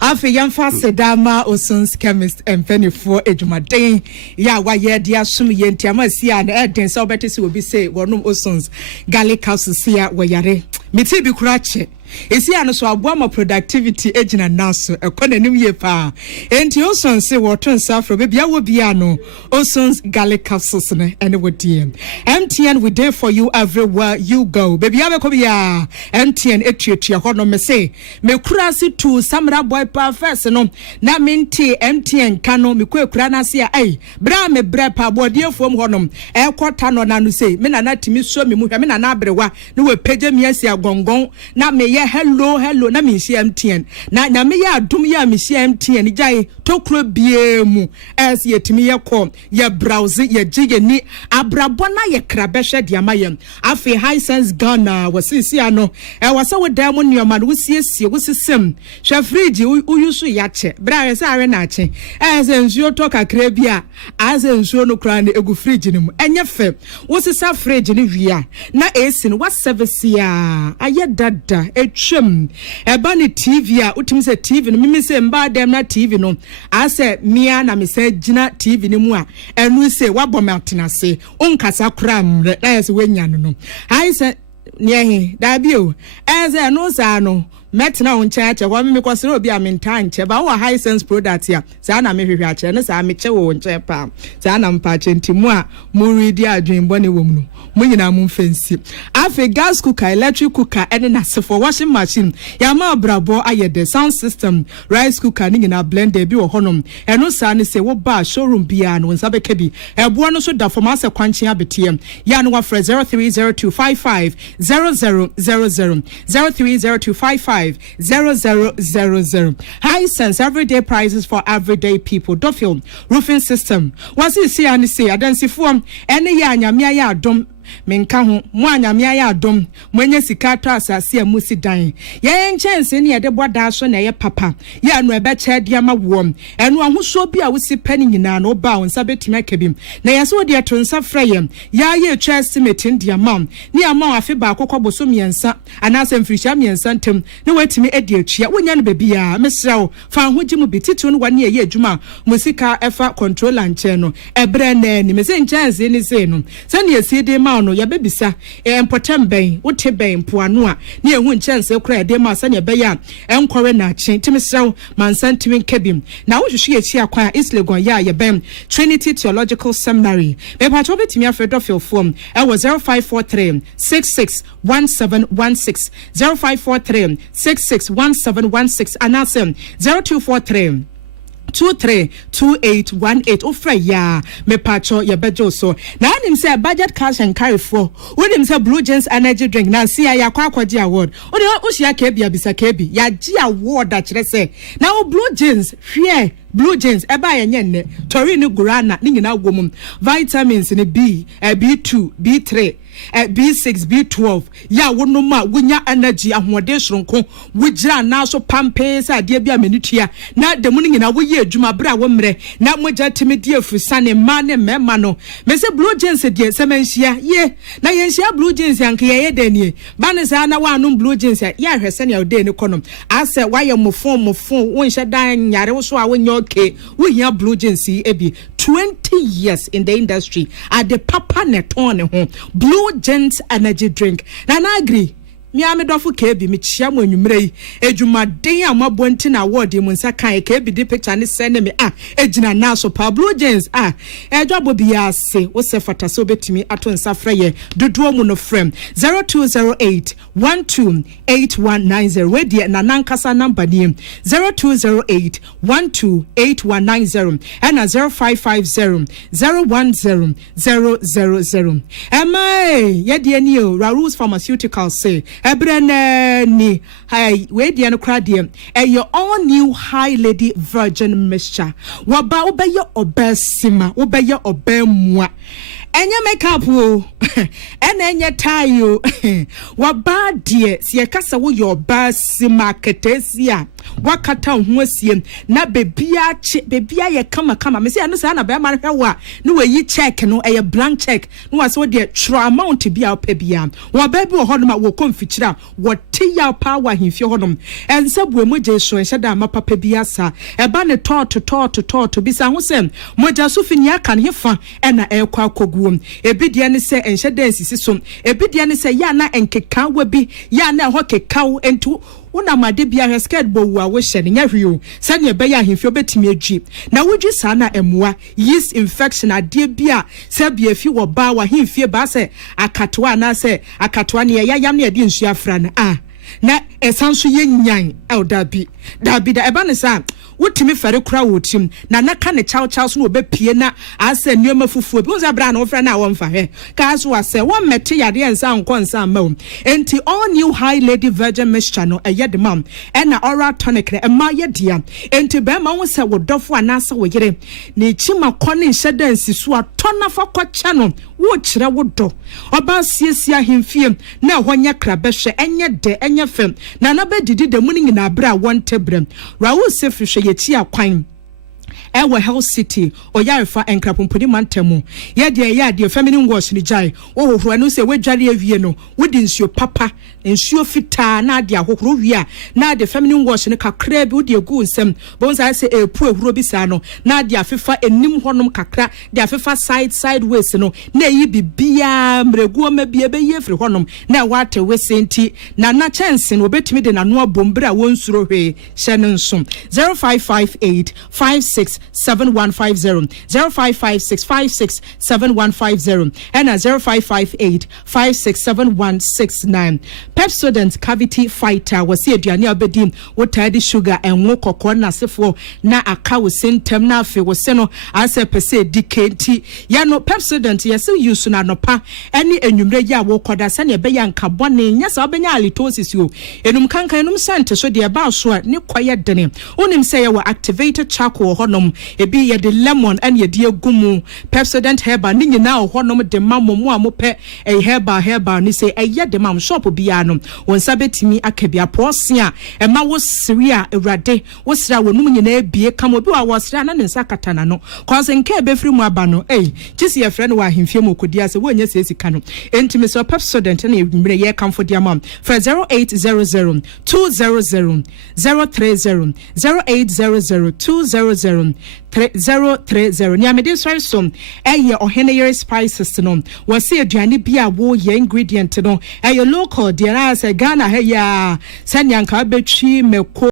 afi yamfa sedama Osons chemist and penny for ejumaden ya wa ye dia sum ye ntiama sia na eden so betisi obi say wonum Osons garlic house sia wo yare meti bi kurache esi ano so aboa productivity ejina naso ekonanim ye pa enti Osons say woton safro bia wo bia no Osons garlic capsules ne ene wo DM MTN we there for you everywhere you go baby abeko bia MTN etuatua ho no me say me kurasi to samra boy pa first no na menti MTN kano me kura na se ai bra me bra pa bodie fom ho no ekota no na no say me na timi so me mu hwa me na abrewa ne we page me asi agongon na me hello na me MTN na me ya adum ya me MTN jai tokro biemu as yetimi ye kom ye browse ye jige ni abrabo na ye krabehwe de amayem afi high sense Ghana wasisi ano wasa wo dam nyoma no wosiesie wosisem hwe fridge uyusu yache bra se are na ache as ensuo to kakra bia as ensuo no kra na egu fridge ni mu enye fe wosisa fridge ni wia na AC no what service ya aye dada atwam eba ne TV a utim se TV no mimi se mba dem na TV no ase mia na me se gina TV no mu a enu se wabɔ matena se onkasa kra mre na yese wenya no ai se nehe da bio eze no sa no metna on chache wa me kwasere obi amenta nche ba wa high sense product ya sa na me hwehwe ache ne sa me che wo nche pa sa na mpa che ntimu a mo ready adwen bone wo mu no mo nyina mo mfansi afi gas cooker electric cooker ene na se for washing machine ya ma brabo aye the sound system rice cooker ni nyina blender bi wo honom eno sa ne se wo ba showroom bia no nsa be kabi ebo no so da for ma se kwanche abetiem ya no wa 030255 0000 030255 0000. High sense everyday prices for everyday people. Duffield roofing system. What's it see and say? I don't see form any ya nyamia ya dom. Menka ho mo anyamia ya adom mwenye sikato asase amusi dan ye enchense ne ye de boda so na ye papa ye no ebe che de ma wom eno ahoso bi a wosi pani nyina no ba wonsa betimi akabim na ye so de to nsa freyem ya ye twa estimate ndi amam ne amam afi ba akokɔ boso miensa anase mfirihia miensa ntem ne watimi edi atua wonya no baby a mesrawo fa ho gimu bititu no wane ye adwuma musika efa controller nche no ebre na ni mese enchense ni se no se ne ye de ma no ya bebisa empotem ben wote ben poano a ne ehu nchense kura de ma sane be ya enkore na chen timisraw mansantimi kabim na wo hwehwe ye chia kwa islegon ya ye ben Trinity Theological Seminary be pa chobe timi afredo feel form e wo 0543 661716 0543 661716 anasem 0243 232818 ofra ya me pacho ye bejo so na anim say budget cash and carry for wonim say Blue Jeans energy drink na see ya kwakwagi award o de o hia ka bia bisa ka bi ya gi award a kire say na o Blue Jeans hwe Blue Jeans eba ye nyenne tori ni gurana ni nyina gomum vitamins ni B B2 B3 B6 B12 ya wono ma wonya energy ahode soronko wogira na so pampe sa de bia manitua na de mu nyina wo ye adwuma bra wo mre na moja timidi afusane ma ne mema no me se Blue Jeans de se manhia ye na ye nhia Blue Jeans yanke ye de nie ba ne sa na wa no Blue Jeans ya hwese ne de ne konom ase wa ye mofon wo nhia dan nyare wo so a wonya okay we hear Blue Jeans ebi 20 years in the industry at the papa neton ho Blue Jeans energy drink na na agree mi amedofo kebi mi chia mo anwumrei edwumaden amabonti na award mu nsa kan kebi di picture ne send me ejina na so pa Blue Jeans edwabo bia ase wo se fata so betimi ato nsa freye dodo mu no frame 0208 128190 we die na nankasa number ni 0208 128190 and 0550 010 000 ye die ni o Raru's Pharmaceuticals say ebrene ni we die no kradie your all new high lady virgin mixture waba obeye obesima obeye obemwa enye makeup o enye tie o waba die sie kasa wo your basima ketesia wakata ho asiem na bebia ye kama me say no say na be ma hwewa no we yi check no e blank check no was wo de tro amount bia opa bia wo ba bi wo hodom a wo konfikyira wo te ya power himfie hodom ensabu emoje so enhyeda ma papa bia sa e ba ne tot bi sa ho sem moja so fini aka ne fa e na e kwa koguom ebi de ne se enhyeda ensisi so ebi de ne se ya na enkeka wa bi ya na ho kekaw entu una made bia hesket bo wa wo hye ne nyahwio sane be ya hemfio betimi adwi na wodwi sa na emua yeast infection ade bia se bia fi wo ba wa hemfie ba se akatoa na se akatoa ne ya yam ne de nsu afra na esanso ye nyan dabi da eba ne sa wotimi fere kura wotim na naka ne chaw so no bepie na asa nneoma fufuo bi unza bra na ofra na wo mfa he ka so ase wo mete yade ensa nkonsa ma enti all new high lady virgin mixture no eye de mam na oral tonic na ma ye dia enti be ma wo se wo dofo anasa wo yire ne chima kone nheda nsisu atona fa kwacha no wo kire wo do oba siesia hemfie na honya krabehwe enye de enye fem na na be didi de mu nyina bra won tebrem rawo se fihwe ye chi akwan ewa health city oyarefa enkrapomponi mantemu ye de feminine wash ni jai wo hohoro no se wedware awie no wodi nsuo papa nsuo fita na de ahohoro wi a na de feminine wash ne kakra bi wodi egu nsem bon sa se epu ehuro bi sa no na de afefa enim honom kakra de afefa sideways no na yi bibia mregu ma bia be ye firi honom na wate wesenti na chance no obetimi de nano abombra wonsuro hwe hyene nsom 0558 567150 0556567150 and 0558 567169 Pepsodent cavity fighter was here aduane obedim wotade sugar enwo kokko na sefo na aka wo sentem na afi wo se no ase pese dikenti ya no Pepsodent yesi use na nopa ene enwumre ya wo koda se ne be ya nkabone nya sa obenya halitosis yo enum kankan enum sante so de ba so a ne kwaye dene onim se ye wo activated charcoal honom ebi ye de lemon and ye de agumu Pepsodent herbal ni nyina honom de mamomo a mo pe herbal ni se eye de mam shop bia no won sabetimi akabia prosia ema wo siri a ewrade wo sira wonum nyina ebie kam obi wa wo sira na ne nsa katana no cause nke ebefiri mu aba no chisi ye friend wa ahemfie mu kodia se wo nya se sika no entimi so Pepsodent na emre ye kamfo dia mam for 0800 200 030 0800 200 030 ni amede sorry som eye ohene yere spices no wose aduane bia wo ye ingredient no eye local dia na say Ghana he ya sanya nka betwi meko